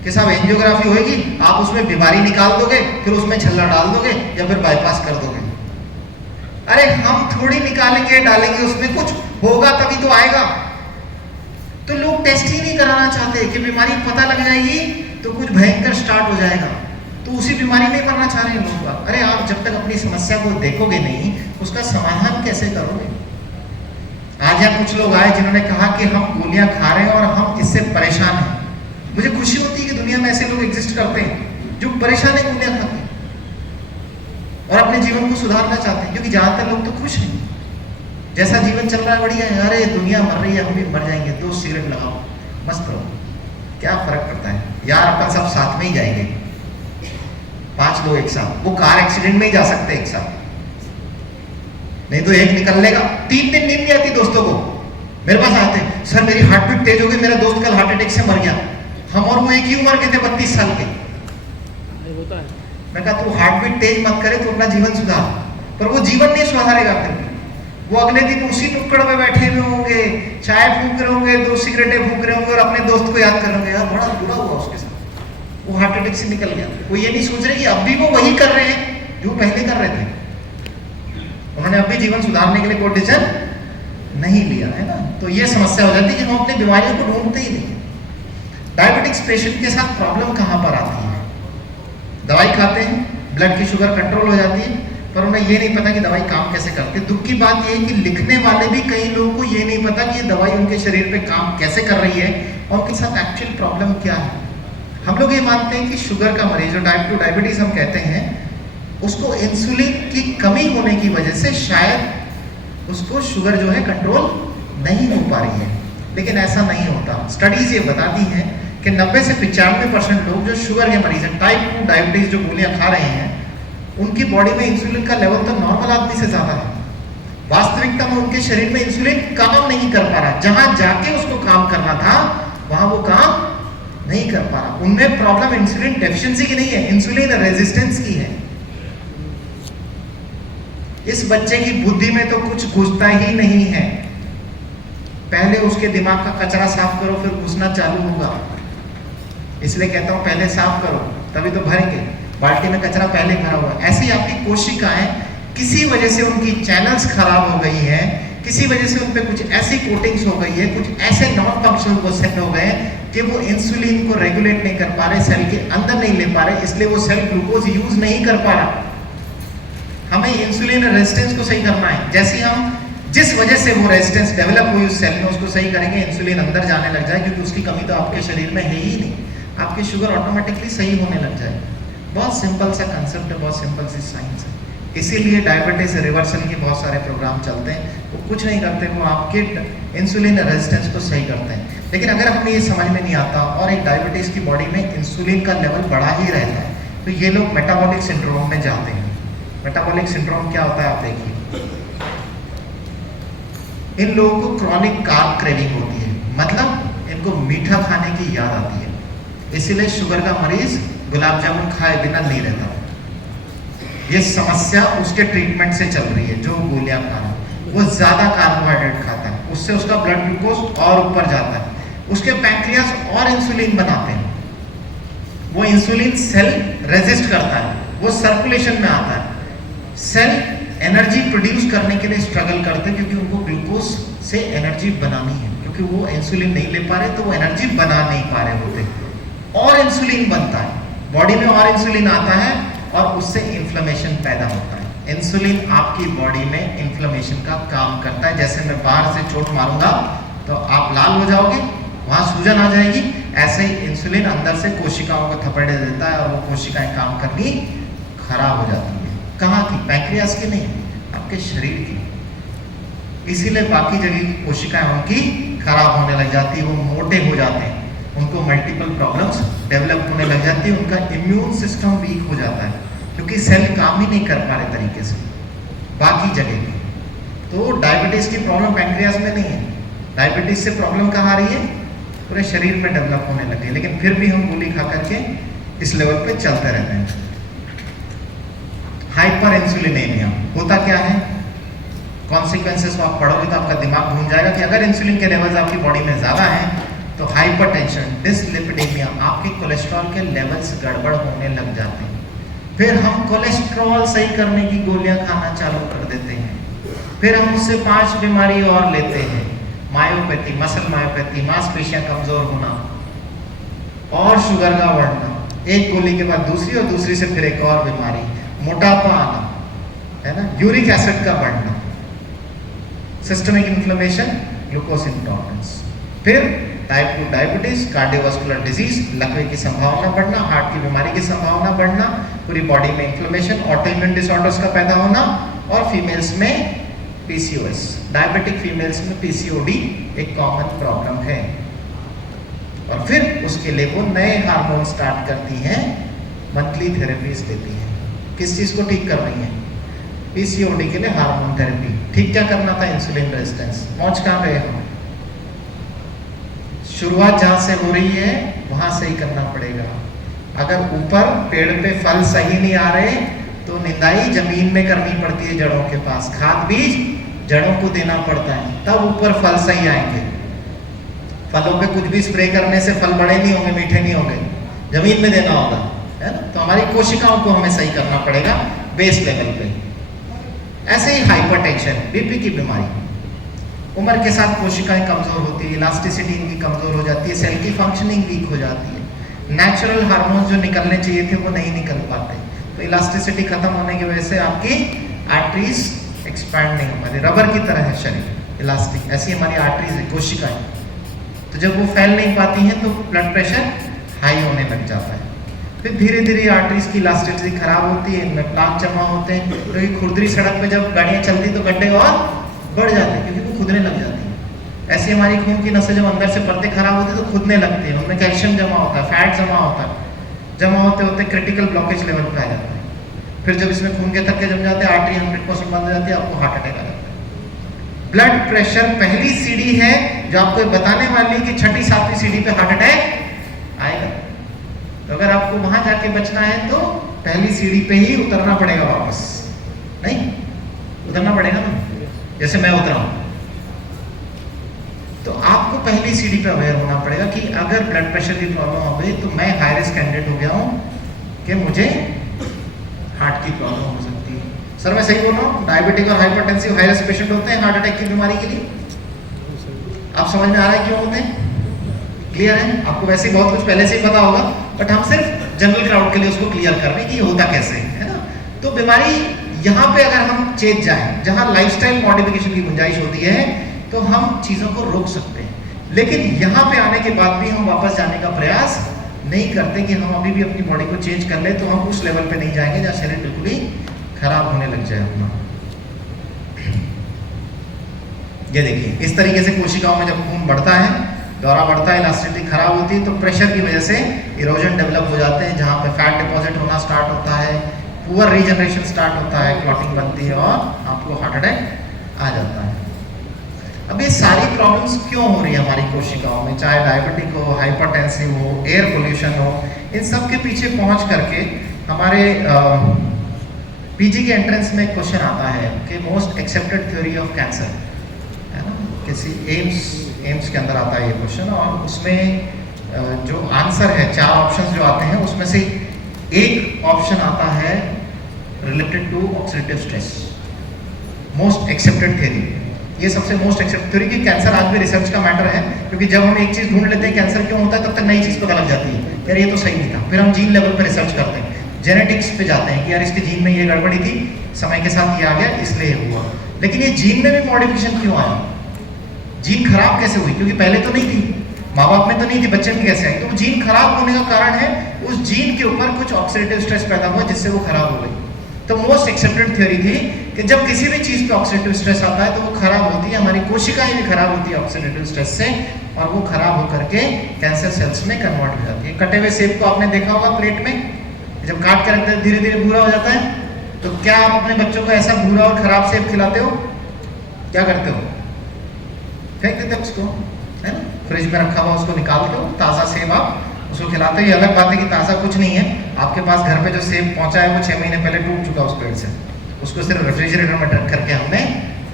कि साहब एंजियोग्राफी होगी, आप उसमें बीमारी निकाल दोगे, फिर उसमें छल्ला डाल दोगे या फिर बाईपास कर दोगे। अरे हम थोड़ी निकालेंगे डालेंगे, उसमें कुछ होगा तभी तो आएगा। तो लोग टेस्ट ही नहीं कराना चाहते कि बीमारी पता लग जाएगी तो कुछ भयंकर स्टार्ट हो जाएगा, तो उसी बीमारी में मरना चाह रहे हैं लोग। अरे आप जब तक अपनी समस्या को देखोगे नहीं, उसका समाधान कैसे करोगे? आज यहाँ कुछ लोग आए जिन्होंने कहा कि हम गोलियां खा रहे हैं और हम इससे परेशान हैं। मुझे खुशी होती है कि दुनिया में ऐसे लोग एग्जिस्ट करते हैं जो परेशान है गोलियां खा के और अपने जीवन को सुधारना चाहते हैं, क्योंकि ज्यादातर लोग तो खुश हैं, जैसा जीवन चल रहा है बढ़िया है। अरे दुनिया मर रही है, हम भी मर जाएंगे, 2 सिगरेट लगाओ, मस्त रहो, क्या फर्क पड़ता है यार, अपन सब साथ में ही जाएंगे, 5 लोग एक साथ, वो कार एक्सीडेंट में ही जा सकते हैं एक साथ, नहीं तो एक निकल लेगा। 3 दिन नींद नहीं आती दोस्तों को, मेरे पास आते हैं, सर मेरी हार्ट बीट तेज हो गई, मेरा दोस्त कल हार्ट अटैक से मर गया। हम और वो एक ही उम्र के थे, 32 साल के। होता है। मैं कहा तू हार्ट बीट तेज मत करे, तो अपना जीवन सुधार, पर वो जीवन नहीं सुधारेगा। फिर वो अगले दिन उसी नुक्कड़ में बैठे हुए होंगे, चाय फूंक रहे होंगे, 2 सिगरेटें फूंक रहे होंगे और अपने दोस्त को याद कर रहे होंगे, यार बड़ा बुरा हुआ उसके साथ, वो हार्ट अटैक से निकल गया। वो ये नहीं सोच रहे कि अब भी वो वही कर रहे हैं जो पहले कर रहे थे। उन्होंने अभी जीवन सुधारने के लिए कोई डिसीजन नहीं लिया है ना। तो ये समस्या हो जाती है कि हम अपनी बीमारियों को ढूंढते ही नहीं। डायबिटिक्स पेशेंट के साथ प्रॉब्लम कहां पर आती है? दवाई खाते हैं, ब्लड की शुगर कंट्रोल हो जाती है, पर उन्हें ये नहीं पता कि दवाई काम कैसे करती है। दुख की बात यह है कि लिखने वाले भी कई लोगों को ये नहीं पता कि ये दवाई उनके शरीर पे काम कैसे कर रही है और उनके साथ एक्चुअल प्रॉब्लम क्या है। हम लोग ये मानते हैं कि शुगर का मरीज, जो टाइप 2 डायबिटीज हम कहते हैं, उसको इंसुलिन की कमी होने की वजह से शायद उसको शुगर जो है कंट्रोल नहीं हो पा रही है, लेकिन ऐसा नहीं होता। स्टडीज ये बताती हैं कि 90 से 95% लोग जो शुगर के मरीज हैं, टाइप 2 डायबिटीज जो गोलियां खा रहे हैं, उनकी बॉडी में इंसुलिन का लेवल तो नॉर्मल आदमी से ज्यादा है। वास्तविकता में उनके शरीर में इंसुलिन काम नहीं कर पा रहा, जहां जाके उसको काम करना था वहां वो काम नहीं कर पा रहा। उनमें प्रॉब्लम इंसुलिन डेफिशिएंसी की नहीं है, इंसुलिन रेजिस्टेंस की है। इस बच्चे की बुद्धि में तो कुछ घुसता ही नहीं है। पहले उसके दिमाग का कचरा साफ करो, फिर घुसना चालू होगा। इसलिए कहता हूं पहले साफ करो, तभी तो भरेंगे। बाल्टी में कचरा पहले भरा हुआ। ऐसे ही आपकी कोशिकाएं किसी वजह से उनकी चैनल्स खराब हो गई हैं, किसी वजह से उन पे कुछ ऐसी कोटिंग्स हो गई है, कुछ ऐसे नॉन फंक्शनल प्रोसेस हो गए कि वो इंसुलिन को रेगुलेट नहीं कर पा रहे, सेल के अंदर नहीं ले पा रहे, इसलिए वो सेल ग्लूकोज यूज नहीं कर पा रहा। हमें इंसुलिन रेजिस्टेंस को सही करना है। जैसे हम जिस वजह से वो रेजिस्टेंस डेवलप हुई उस सेल में, उसको सही करेंगे, इंसुलिन अंदर जाने लग जाए, क्योंकि उसकी कमी तो आपके शरीर में है ही नहीं, आपकी शुगर ऑटोमेटिकली सही होने लग जाए। बहुत सिंपल सा कंसेप्ट है, बहुत सिंपल सी साइंस है। इसीलिए डायबिटीज रिवर्सल के बहुत सारे प्रोग्राम चलते हैं। वो कुछ नहीं करते, वो आपके इंसुलिन रेजिस्टेंस को सही करते हैं। लेकिन अगर हमें ये समझ में नहीं आता और एक डायबिटीज की बॉडी में इंसुलिन का लेवल बढ़ा ही रहता है, तो ये लोग मेटाबॉलिक सिंड्रोम में जाते हैं। मेटाबॉलिक सिंड्रोम क्या होता है आप देखिए। इन लोगों को क्रॉनिक कार्ब क्रेविंग होती है, मतलब इनको मीठा खाने की याद आती है। इसीलिए शुगर का मरीज गुलाब जामुन खाए बिना नहीं रहता। ये समस्या उसके ट्रीटमेंट से चल रही है। जो गोलियां खा रहा है वो ज्यादा कार्बोहाइड्रेट खाता है, उससे उसका ब्लड ग्लूकोज और ऊपर जाता है। उसके पैंक्रियास और इंसुलिन बनाते हैं, वो इंसुलिन सेल रेजिस्ट करता है, वो सर्कुलेशन में आता है। सेल एनर्जी प्रोड्यूस करने के लिए स्ट्रगल करते हैं, क्योंकि उनको ग्लूकोज से एनर्जी बनानी है, क्योंकि वो इंसुलिन नहीं ले पा रहे, तो वो एनर्जी बना नहीं पा रहे होते। और इंसुलिन बनता है बॉडी में, और इंसुलिन आता है और उससे इन्फ्लेमेशन पैदा होता है। इंसुलिन आपकी बॉडी में इन्फ्लेमेशन का काम करता है। जैसे मैं बाहर से चोट मारूंगा तो आप लाल हो जाओगे, वहां सूजन आ जाएगी, ऐसे ही इंसुलिन अंदर से कोशिकाओं को थपड़े देता है और वो कोशिकाएं काम करनी खराब हो जाती है। कहाँ की? पैंक्रियास की नहीं, आपके शरीर की। इसीलिए बाकी जगह की कोशिकाएं उनकी खराब होने लग जाती है, वो मोटे हो जाते हैं, उनको मल्टीपल प्रॉब्लम्स डेवलप होने लग जाती है, उनका इम्यून सिस्टम वीक हो जाता है क्योंकि सेल काम ही नहीं कर पा रहे तरीके से बाकी जगह की। तो डायबिटीज की प्रॉब्लम पैंक्रियास में नहीं है, डायबिटीज से प्रॉब्लम कहाँ आ रही है? पूरे शरीर में डेवलप होने लगी है, लेकिन फिर भी हम गोली खा करके इस लेवल पे चलते रहते हैं। हाइपर इंसुलिनेमिया होता क्या है? कॉन्सिक्वेंसेस आप पढ़ोगे तो आपका दिमाग घूम जाएगा कि अगर इंसुलिन के लेवल्स आपकी बॉडी में ज़्यादा हैं तो हाइपरटेंशन, डिसलिपिडेमिया, आपके कोलेस्ट्रॉल के लेवल्स गड़बड़ होने लग जाते हैं। फिर हम कोलेस्ट्रॉल सही करने की गोलियां खाना चालू कर देते हैं, फिर हम उससे 5 बीमारी और लेते हैं, मायोपैथी, मसल मायोपैथी, मांसपेशियां कमजोर होना और शुगर का बढ़ना, एक गोली के बाद दूसरी और दूसरी से फिर एक और बीमारी, मोटापा आना, है ना, यूरिक एसिड का बढ़ना, सिस्टमिक इन्फ्लेमेशन, ग्लूकोज इंटॉलरेंस, फिर टाइप 2 डायबिटीज, कार्डियोवास्कुलर डिजीज, लकवे की संभावना बढ़ना, हार्ट की बीमारी की संभावना बढ़ना, पूरी बॉडी में इन्फ्लेमेशन, ऑटोइम्यून डिसऑर्डर्स का पैदा होना, और फीमेल्स में पीसीओएस, डायबिटिक फीमेल्स में पीसीओडी एक कॉमन प्रॉब्लम है। और फिर उसके लिए वो नए हार्मोन स्टार्ट करती हैं, मंथली थेरेपीज देती हैं। किस चीज को ठीक कर रही हैं? पीसीओडी के लिए हार्मोन थेरेपी। ठीक क्या करना था? Insulin resistance. पहुंच कहां गए हम? शुरुआत जहां से हो रही है वहां से ही करना पड़ेगा। अगर ऊपर पेड़ पे फल सही नहीं आ रहे तो निंदाई जमीन में करनी पड़ती है, जड़ों के पास खाद बीज जड़ों को देना पड़ता है, तब ऊपर फल सही आएंगे। फलों पे कुछ भी स्प्रे करने से फल बड़े नहीं होंगे, मीठे नहीं होंगे, जमीन में देना होगा, है ना। तो हमारी कोशिकाओं को हमें सही करना पड़ेगा बेस लेवल पे। ऐसे ही हाइपरटेंशन, बीपी की बीमारी, उम्र के साथ कोशिकाएं कमजोर होती है, इलास्टिसिटी इनकी कमजोर हो जाती है, सेल की फंक्शनिंग वीक हो जाती है, नेचुरल हार्मोन्स जो निकलने चाहिए थे वो नहीं निकल पाते, तो इलास्टिसिटी खत्म होने की वजह से आपकी आर्टरीज एक्सपैंड नहीं हो पाती। रबर की तरह है शरीर, इलास्टिक, ऐसी हमारी आर्टरीज है, कोशिकाएं। तो जब वो फैल नहीं पाती हैं तो ब्लड प्रेशर हाई होने लग जाता है। फिर धीरे धीरे आर्टरीज की इलास्टिसिटी खराब होती है, इनमें प्लाक जमा होते हैं, क्योंकि खुरदरी सड़क पे जब गाड़ियां चलती तो गड्ढे और बढ़ जाते हैं क्योंकि वो खुदने लग जाती है। ऐसे हमारी खून की नसें जब अंदर से परतें खराब होती है तो खुदने लगती है, उनमें कैल्शियम जमा होता है, फैट जमा होता है, जमा होते होते क्रिटिकल ब्लॉकेज लेवल पे आ जाता है। फिर जब इसमें खून के थक्के जम जाते हैं, आर्टरी 100% बंद हो जाती है, आपको हार्ट अटैक आ जाता है। ब्लड प्रेशर पहली सीढ़ी है जो आपको बताने वाली कि 6ठी 7वीं सीढ़ी पे हार्ट अटैक आएगा। तो अगर आपको वहां जाके बचना है तो पहली सीढ़ी पे ही उतरना पड़ेगा, वापस नहीं उतरना पड़ेगा ना, जैसे मैं उतरा हूं। तो आपको पहली सीढ़ी पे अवेयर होना पड़ेगा कि अगर ब्लड प्रेशर की प्रॉब्लम हो गई तो मैं हाई रिस्क कैंडिडेट हो गया हूं कि मुझे हार्ट की प्रॉब्लम हो सकती है। सर मैं सही बोल रहा हूँ? डायबिटिक और हाइपरटेंसिव हाई रिस्क पेशेंट होते हैं हार्ट अटैक की बीमारी के लिए। आप समझ में आ रहा है क्यों होते हैं? क्लियर है? आपको वैसे बहुत कुछ पहले से ही पता होगा, बट हम सिर्फ जनरल क्राउड के लिए उसको क्लियर कर रहे हैं कि ये होता कैसे है ना। तो बीमारी यहाँ पे अगर हम चेंज जाए, जहाँ लाइफस्टाइल मॉडिफिकेशन की गुंजाइश होती है तो हम चीजों को रोक सकते हैं। लेकिन यहाँ पे आने के बाद भी हम वापस जाने का प्रयास नहीं करते कि हम अभी भी अपनी बॉडी को चेंज कर ले, तो हम उस लेवल पे नहीं जाएंगे जहाँ शरीर बिल्कुल ही खराब होने लग जाए अपना। ये देखिए, इस तरीके से कोशिकाओं में जब खून बढ़ता है, दौरा बढ़ता है, इलास्टिसिटी खराब होती है, तो प्रेशर की वजह से इरोजन डेवलप हो जाते हैं, जहाँ पे फैट डिपॉजिट होना स्टार्ट होता है, पुअर रीजनरेशन स्टार्ट होता है, क्लॉटिंग बनती है और आपको हार्ट अटैक आ जाता है। अब ये सारी प्रॉब्लम्स क्यों हो रही है हमारी कोशिकाओं में, चाहे डायबिटिक हो, हाइपरटेंसिव हो, एयर पोल्यूशन हो, इन सब के पीछे पहुंच करके हमारे पीजी के एंट्रेंस में एक क्वेश्चन आता है कि most accepted theory of cancer, है ना, किसी एम्स के अंदर आता है ये क्वेश्चन, और उसमें जो आंसर है, 4 ऑप्शंस जो आते हैं उसमें से एक ऑप्शन आता है related to oxidative stress, most accepted theory. ये सबसे मोस्ट एक्सेप्टेड थ्योरी कि कैंसर आज भी रिसर्च का मैटर है, क्योंकि जब हम एक चीज ढूंढ लेते हैं कैंसर क्यों होता है, तब तक नई चीज पता लग जाती है, यार ये तो सही नहीं था। फिर हम जीन लेवल पे रिसर्च करते हैं, जेनेटिक्स पे जाते हैं कि यार इसके जीन में ये गड़बड़ी थी, समय के साथ ये आ गया इसलिए ये हुआ। लेकिन ये जीन में भी मॉडिफिकेशन क्यों आया, जीन खराब कैसे हुई? क्योंकि पहले तो नहीं थी, माँ बाप में तो नहीं थी, बच्चे में कैसे आई? तो वो जीन खराब होने का कारण है उस जीन के ऊपर कुछ ऑक्सीडेटिव स्ट्रेस पैदा हुआ जिससे वो खराब हो गई। तो मोस्ट एक्सेप्टेड थ्योरी थी कि जब किसी भी चीज पे ऑक्सीडेटिव स्ट्रेस आता है तो वो खराब होती है, हमारी कोशिकाएं भी खराब होती है ऑक्सीडेटिव स्ट्रेस से, और वो खराब होकर के कैंसर सेल्स में कन्वर्ट हो जाती है। कटे हुए सेब को आपने देखा होगा प्लेट में, जब काट के रखते हैं धीरे धीरे भूरा हो जाता है। तो क्या आप अपने बच्चों को ऐसा भूरा और खराब सेब खिलाते हो? क्या करते हो? फेंक देते उसको, है ना? फ्रिज में रखा हुआ उसको निकाल दो, ताज़ा सेब आप उसको खिलाते हो। ये अलग बात है कि ताज़ा कुछ नहीं है, आपके पास घर पे जो सेब पहुंचा है वो 6 महीने पहले टूट चुका उस पेड़ से, उसको सिर्फ रेफ्रिजरेटर में रख करके हमने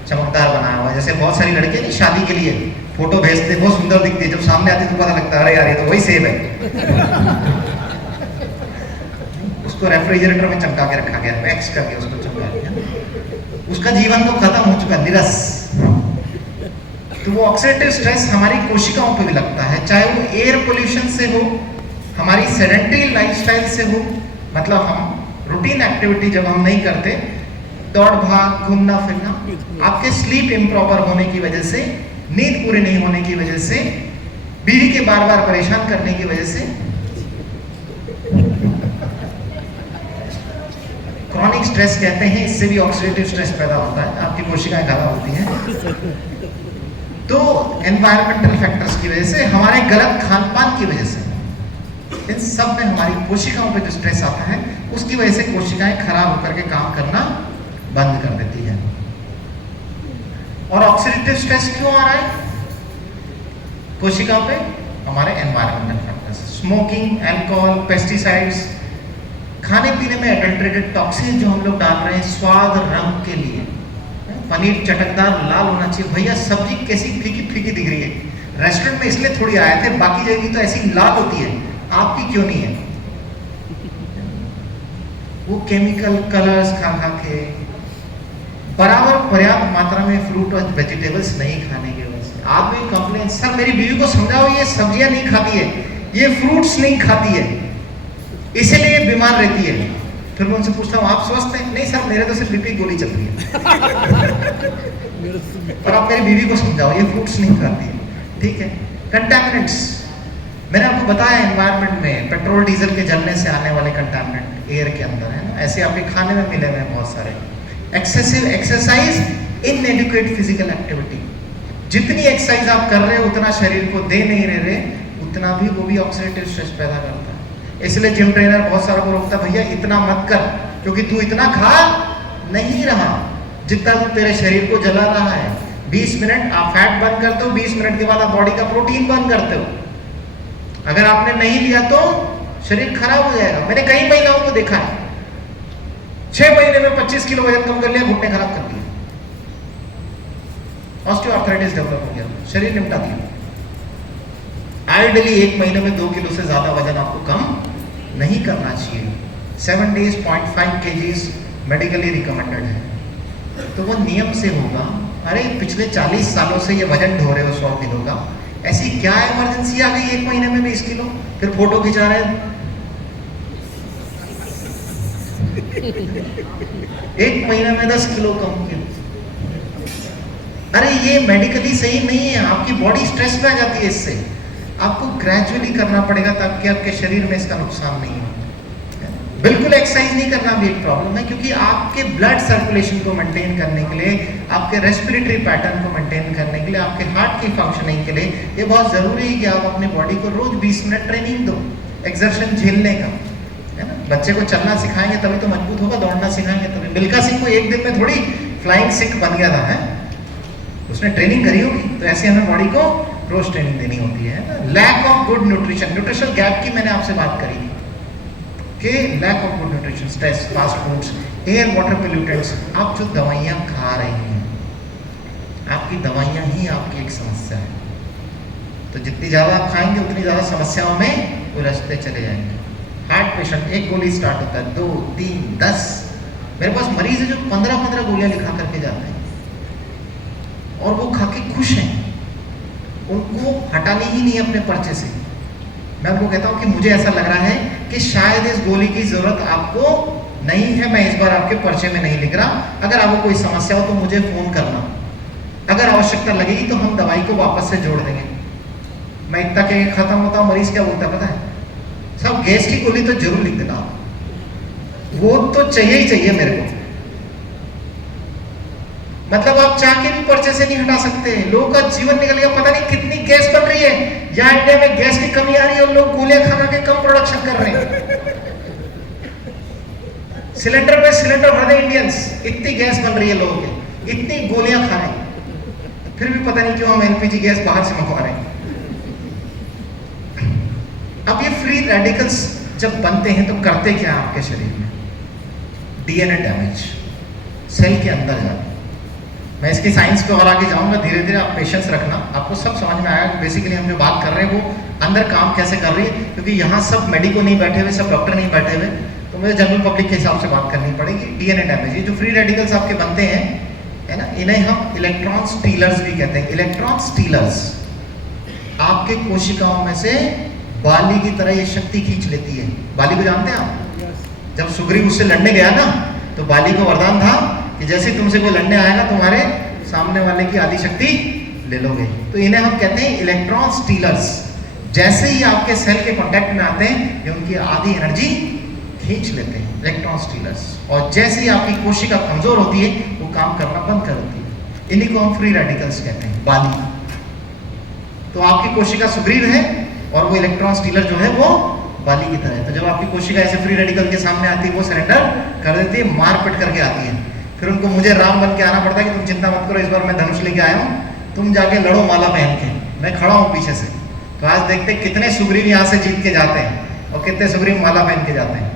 चमकदार बनाया हुआ है। जैसे बहुत सारी लड़कियां नहीं शादी के लिए फोटो भेजते, बहुत सुंदर दिखती है, जब सामने आती तो पता लगता है अरे यार ये तो वही सेब है। उसको रेफ्रिजरेटर में चमका के रखा गया, पैक्स करके उसको चमका दिया, उसका जीवन तो खत्म हो चुका, निरस। तो वो ऑक्सीडेटिव स्ट्रेस हमारी कोशिकाओं पे भी लगता है, चाहे वो एयर पोल्यूशन से हो, हमारी सेडेंटरी लाइफस्टाइल से हो, मतलब हम रूटीन एक्टिविटी जब हम नहीं करते, दौड़ भाग घूमना फिरना, आपके स्लीप इम्प्रॉपर होने की वजह से, नींद पूरी नहीं होने की वजह से, बीवी के बार बार परेशान करने की वजह से, क्रॉनिक स्ट्रेस कहते हैं, इससे भी ऑक्सीडेटिव स्ट्रेस पैदा होता है, आपकी कोशिकाएं खराब होती हैं। तो एनवायरमेंटल फैक्टर्स की वजह से, हमारे गलत खान पान की वजह से, इन सब में हमारी कोशिकाओं पे जो स्ट्रेस आता है उसकी वजह से कोशिकाएं खराब होकर के काम करना बंद कर देती है। और ऑक्सीडेटिव स्ट्रेस क्यों आ रहा है कोशिकाओं पे? हमारे environmental factors, smoking, alcohol, pesticides, खाने पीने में एडल्ट्रेटेड टॉक्सिन जो हम लोग डाल रहे हैं स्वाद रंग के लिए। पनीर चटकदार लाल होना चाहिए, भैया सब्जी कैसी फीकी फीकी दिख रही है, रेस्टोरेंट में इसलिए थोड़ी आए थे, बाकी जगह की तो ऐसी लाल होती है, आपकी क्यों नहीं है? वो केमिकल कलर्स खा खा के, बराबर पर्याप्त मात्रा में फ्रूट और वेजिटेबल्स नहीं खाने की वजह से आदमी कंप्लेन, सर मेरी बीवी को समझाओ ये सब्जियां नहीं खाती है, ये फ्रूट्स नहीं खाती है, इसीलिए बीमार रहती है। फिर मैं उनसे पूछता हूँ आप स्वस्थ हैं? नहीं सर मेरे तो सिर्फ बीपी गोली चल रही है। पर आप मेरी बीवी को समझाओ ये फ्रूट्स नहीं खाती है, ठीक है। कंटामिनेंट्स, मैंने आपको बताया एनवायरनमेंट में पेट्रोल डीजल के जलने से आने वाले कंटामिनेंट एयर के अंदर है ना, ऐसे आपके खाने में मिले हुए हैं बहुत सारे। एक्सेसिव एक्सरसाइज, इनएडिक्वेट फिजिकल एक्टिविटी, जितनी एक्सरसाइज आप कर रहे हो उतना शरीर को दे नहीं रहे, उतना भी वो भी ऑक्सीडेटिव स्ट्रेस पैदा करता है। इसलिए जिम ट्रेनर बहुत सारों को रोकता है, भैया इतना मत कर, क्योंकि तू इतना खा नहीं रहा जितना तू तेरे शरीर को जला रहा है। 20 मिनट आप फैट बर्न करते हो, 20 मिनट के बाद आप बॉडी का प्रोटीन बर्न करते हो। अगर आपने नहीं लिया तो शरीर खराब हो जाएगा। मैंने कई महिलाओं को देखा है 6 महीने में 25 किलो वजन कम कर लिया, घुटने खराब कर दिए, ऑस्टियोआर्थराइटिस डेवलप हो गया, शरीर निपटा दिया। आइडियली 1 महीने में 2 किलो से ज्यादा वजन आपको कम नहीं करना चाहिए। 7 days 0.5 kgs मेडिकली रिकमेंडेड है, तो वो नियम से होगा। अरे पिछले 40 सालों से ये वजन ढो रहे हो 100 किलो का, ऐसी क्या इमरजेंसी आ गई 1 महीने में 20 किलो, फिर फोटो खिंचा रहे हैं। 1 महीने में 10 किलो कम किया, अरे ये मेडिकली सही नहीं है, आपकी बॉडी स्ट्रेस में आ जाती है। इससे आपको ग्रेजुअली करना पड़ेगा ताकि आपके शरीर में इसका नुकसान नहीं हो। बिल्कुल एक्सरसाइज नहीं करना भी एक प्रॉब्लम है, क्योंकि आपके ब्लड सर्कुलेशन को मेंटेन करने के लिए, आपके रेस्पिरेटरी पैटर्न को मेंटेन करने के लिए, आपके हार्ट की फंक्शनिंग के लिए ये बहुत जरूरी है कि आप अपने बॉडी को रोज 20 मिनट ट्रेनिंग दो, एक्सर्शन झेलने का, है ना। बच्चे को चलना सिखाएंगे तभी तो मजबूत होगा, दौड़ना सिखाएंगे तभी। मिल्खा सिंह को एक दिन में थोड़ी फ्लाइंग सिख बन गया था, है, उसने ट्रेनिंग करी होगी। तो ऐसे हमें बॉडी को रोज ट्रेनिंग देनी होती है। Lack of good nutrition, nutritional gap की मैंने आपसे बात करी थी कि lack of good nutrition, stress, fast foods, air water pollutants, आप जो दवाइयाँ खा रहे हैं, आपकी दवाइयाँ ही आपकी एक समस्या है। तो जितनी ज़्यादा आप खाएंगे उतनी ज़्यादा समस्याओं में उलझते चले जाएंगे। हार्ट पेशेंट, एक गोली स्टार्ट होता है, 2, 3, 10, मेरे पास मरीज है जो 15-15 गोलियां लिखा करके जाते हैं और वो खा के खुश हैं, उनको हटानी ही नहीं अपने पर्चे से। मैं उनको कहता हूँ कि मुझे ऐसा लग रहा है कि शायद इस गोली की जरूरत आपको नहीं है, मैं इस बार आपके पर्चे में नहीं लिख रहा, अगर आपको कोई समस्या हो तो मुझे फोन करना, अगर आवश्यकता लगेगी तो हम दवाई को वापस से जोड़ देंगे। मैं इतना के खत्म होता हूँ, मरीज क्या बोलता है पता है? साहब गैस की गोली तो जरूर लिख देना, वो तो चाहिए ही चाहिए मेरे को। मतलब आप चाह के भी पर्चे से नहीं हटा सकते। लोगों का जीवन निकल गया, पता नहीं कितनी गैस बन रही है। यहाँ इंडिया में गैस की कमी आ रही है और लोग गोलियां खा के कम प्रोडक्शन कर रहे हैं। सिलेंडर पे सिलेंडर भर दे इंडियंस, इतनी गैस बन रही है लोगों के, इतनी गोलियां खा रहे हैं, फिर भी पता नहीं क्यों हम एलपीजी गैस बाहर से मंगवा रहे हैं। अब ये फ्री रेडिकल्स जब बनते हैं तो करते क्या आपके शरीर में? डीएनए डैमेज, सेल के अंदर जाते। मैं इसकी साइंस पे और आगे जाऊंगा, धीरे धीरे आप पेशेंस रखना, आपको सब समझ में आएगा बेसिकली हम जो बात कर रहे हैं वो अंदर काम कैसे कर रही है। क्योंकि यहाँ सब मेडिको नहीं बैठे हुए, सब डॉक्टर नहीं बैठे हुए, तो मुझे जनरल पब्लिक के हिसाब से बात करनी पड़ेगी। डीएनए डैमेज, ये जो फ्री रेडिकल्स आपके बनते हैं है ना, इन्हें हम इलेक्ट्रॉन स्टीलर्स भी कहते हैं। इलेक्ट्रॉन स्टीलर्स आपके कोशिकाओं में से बाली की तरह ये शक्ति खींच लेती है। बाली को जानते हैं आप? जब सुग्रीव उससे लड़ने गया ना, तो बाली को वरदान था कि जैसे तुमसे कोई लड़ने आएगा तुम्हारे सामने वाले की आधी शक्ति ले लोगे। तो इन्हें हम कहते हैं इलेक्ट्रॉन स्टीलर्स। जैसे ही आपके सेल के कांटेक्ट में आते हैं, ये उनकी आधी एनर्जी खींच लेते हैं, इलेक्ट्रॉन स्टीलर्स। और जैसे ही आपकी कोशिका कमजोर होती है, वो काम करना बंद कर देती है। इन्हीं को हम फ्री रेडिकल्स कहते हैं, बाली। तो आपकी कोशिका सुग्रीव है और वो इलेक्ट्रॉन स्टीलर जो है वो बाली की तरह है। तो जब आपकी कोशिका ऐसे फ्री रेडिकल के सामने आती है, वो सरेंडर कर देती है, मार पिट करके आती है। फिर उनको मुझे राम बन के आना पड़ता है कि तुम चिंता मत करो, इस बार मैं धनुष लेके आया हूँ, तुम जाके लड़ो माला पहन के, मैं खड़ा हूँ पीछे से। तो आज देखते कितने सुग्रीव यहाँ से जीत के जाते हैं और कितने सुग्रीव माला पहन के जाते हैं,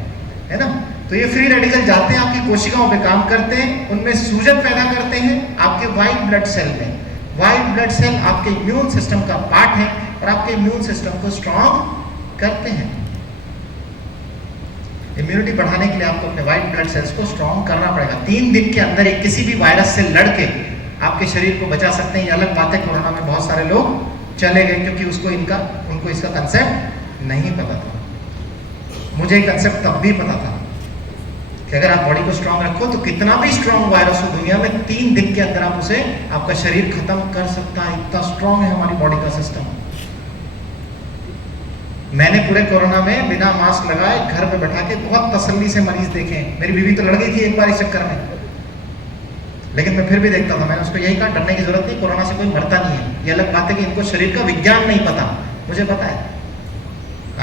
है ना। तो ये फ्री रेडिकल जाते हैं, आपकी कोशिकाओं पे काम करते हैं, उनमें सूजन पैदा करते हैं आपके व्हाइट ब्लड सेल में। व्हाइट ब्लड सेल आपके इम्यून सिस्टम का पार्ट है और आपके इम्यून सिस्टम को स्ट्रॉन्ग करते हैं। इम्यूनिटी बढ़ाने के लिए आपको अपने व्हाइट ब्लड सेल्स को स्ट्रॉन्ग करना पड़ेगा। 3 दिन के अंदर एक किसी भी वायरस से लड़के आपके शरीर को बचा सकते हैं। ये अलग बात है, कोरोना में बहुत सारे लोग चले गए क्योंकि उनको इसका कंसेप्ट नहीं पता था। मुझे कंसेप्ट तब भी पता था कि अगर आप बॉडी को स्ट्रॉन्ग रखो तो कितना भी स्ट्रॉन्ग वायरस हो दुनिया में, 3 दिन के अंदर आप उसे, आपका शरीर खत्म कर सकता है। इतना स्ट्रॉन्ग है हमारी बॉडी का सिस्टम। मैंने पूरे कोरोना में बिना मास्क लगाए घर पे बैठा के बहुत तसल्ली से मरीज देखे। मेरी बीवी तो लड़ गई थी एक बार इस चक्कर में, लेकिन मैं फिर भी देखता था। मैंने उसको यही कहा, डरने की जरूरत नहीं, कोरोना से कोई मरता नहीं है। ये अलग बात है कि इनको शरीर का विज्ञान नहीं पता, मुझे पता है।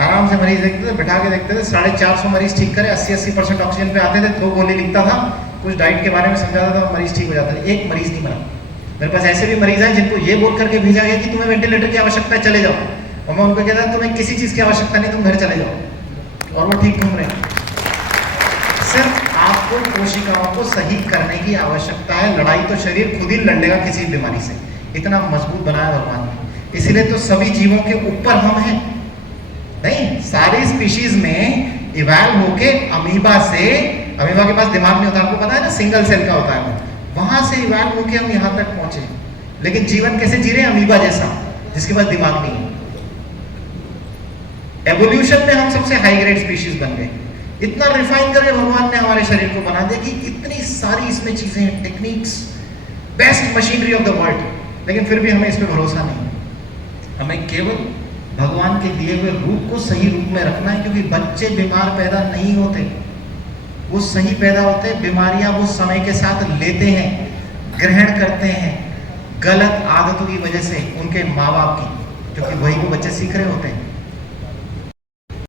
आराम से मरीज देखते थे, बैठा के देखते थे, 450 मरीज ठीक करे, 80% ऑक्सीजन पे आते थे, 2 गोली लिखता था, कुछ डाइट के बारे में समझाता था, मरीज ठीक हो जाता था। एक मरीज नहीं मरा। मेरे पास ऐसे भी मरीज हैं जिनको ये बोल करके भेजा गया कि तुम्हें वेंटिलेटर की आवश्यकता है, चले जाओ, और मैं उनको कहता तुम्हें किसी चीज की आवश्यकता नहीं, तुम घर चले जाओ, और वो ठीक घूम रहे हैं। सिर्फ आपको कोशिकाओं को सही करने की आवश्यकता है। लड़ाई तो शरीर खुद ही लड़ लेगा किसी बीमारी से, इतना मजबूत बनाया भगवान ने। इसीलिए तो सभी जीवों के ऊपर हम हैं। नहीं, सारी स्पीशीज में इवॉल्व होके अमीबा से, अमीबा के पास दिमाग नहीं होता, आपको पता है ना, सिंगल सेल का होता है वो, वहां से इवॉल्व होके हम यहाँ तक पहुंचे। लेकिन जीवन कैसे जी रहे हैं? अमीबा जैसा, जिसके पास दिमाग नहीं है। एवोल्यूशन में हम सबसे हाई ग्रेड स्पीशीज बन गए। इतना रिफाइन करके भगवान ने हमारे शरीर को बना दिया कि इतनी सारी इसमें चीजें हैं, techniques, best machinery of the world, लेकिन फिर भी हमें इस पर भरोसा नहीं। हमें केवल भगवान के दिए हुए रूप को सही रूप में रखना है, क्योंकि बच्चे बीमार पैदा नहीं होते, वो सही पैदा होते हैं। बीमारियां वो समय के साथ लेते हैं, ग्रहण करते हैं, गलत आदतों की वजह से, उनके माँ बाप की, क्योंकि वही वो बच्चे सीख रहे होते हैं।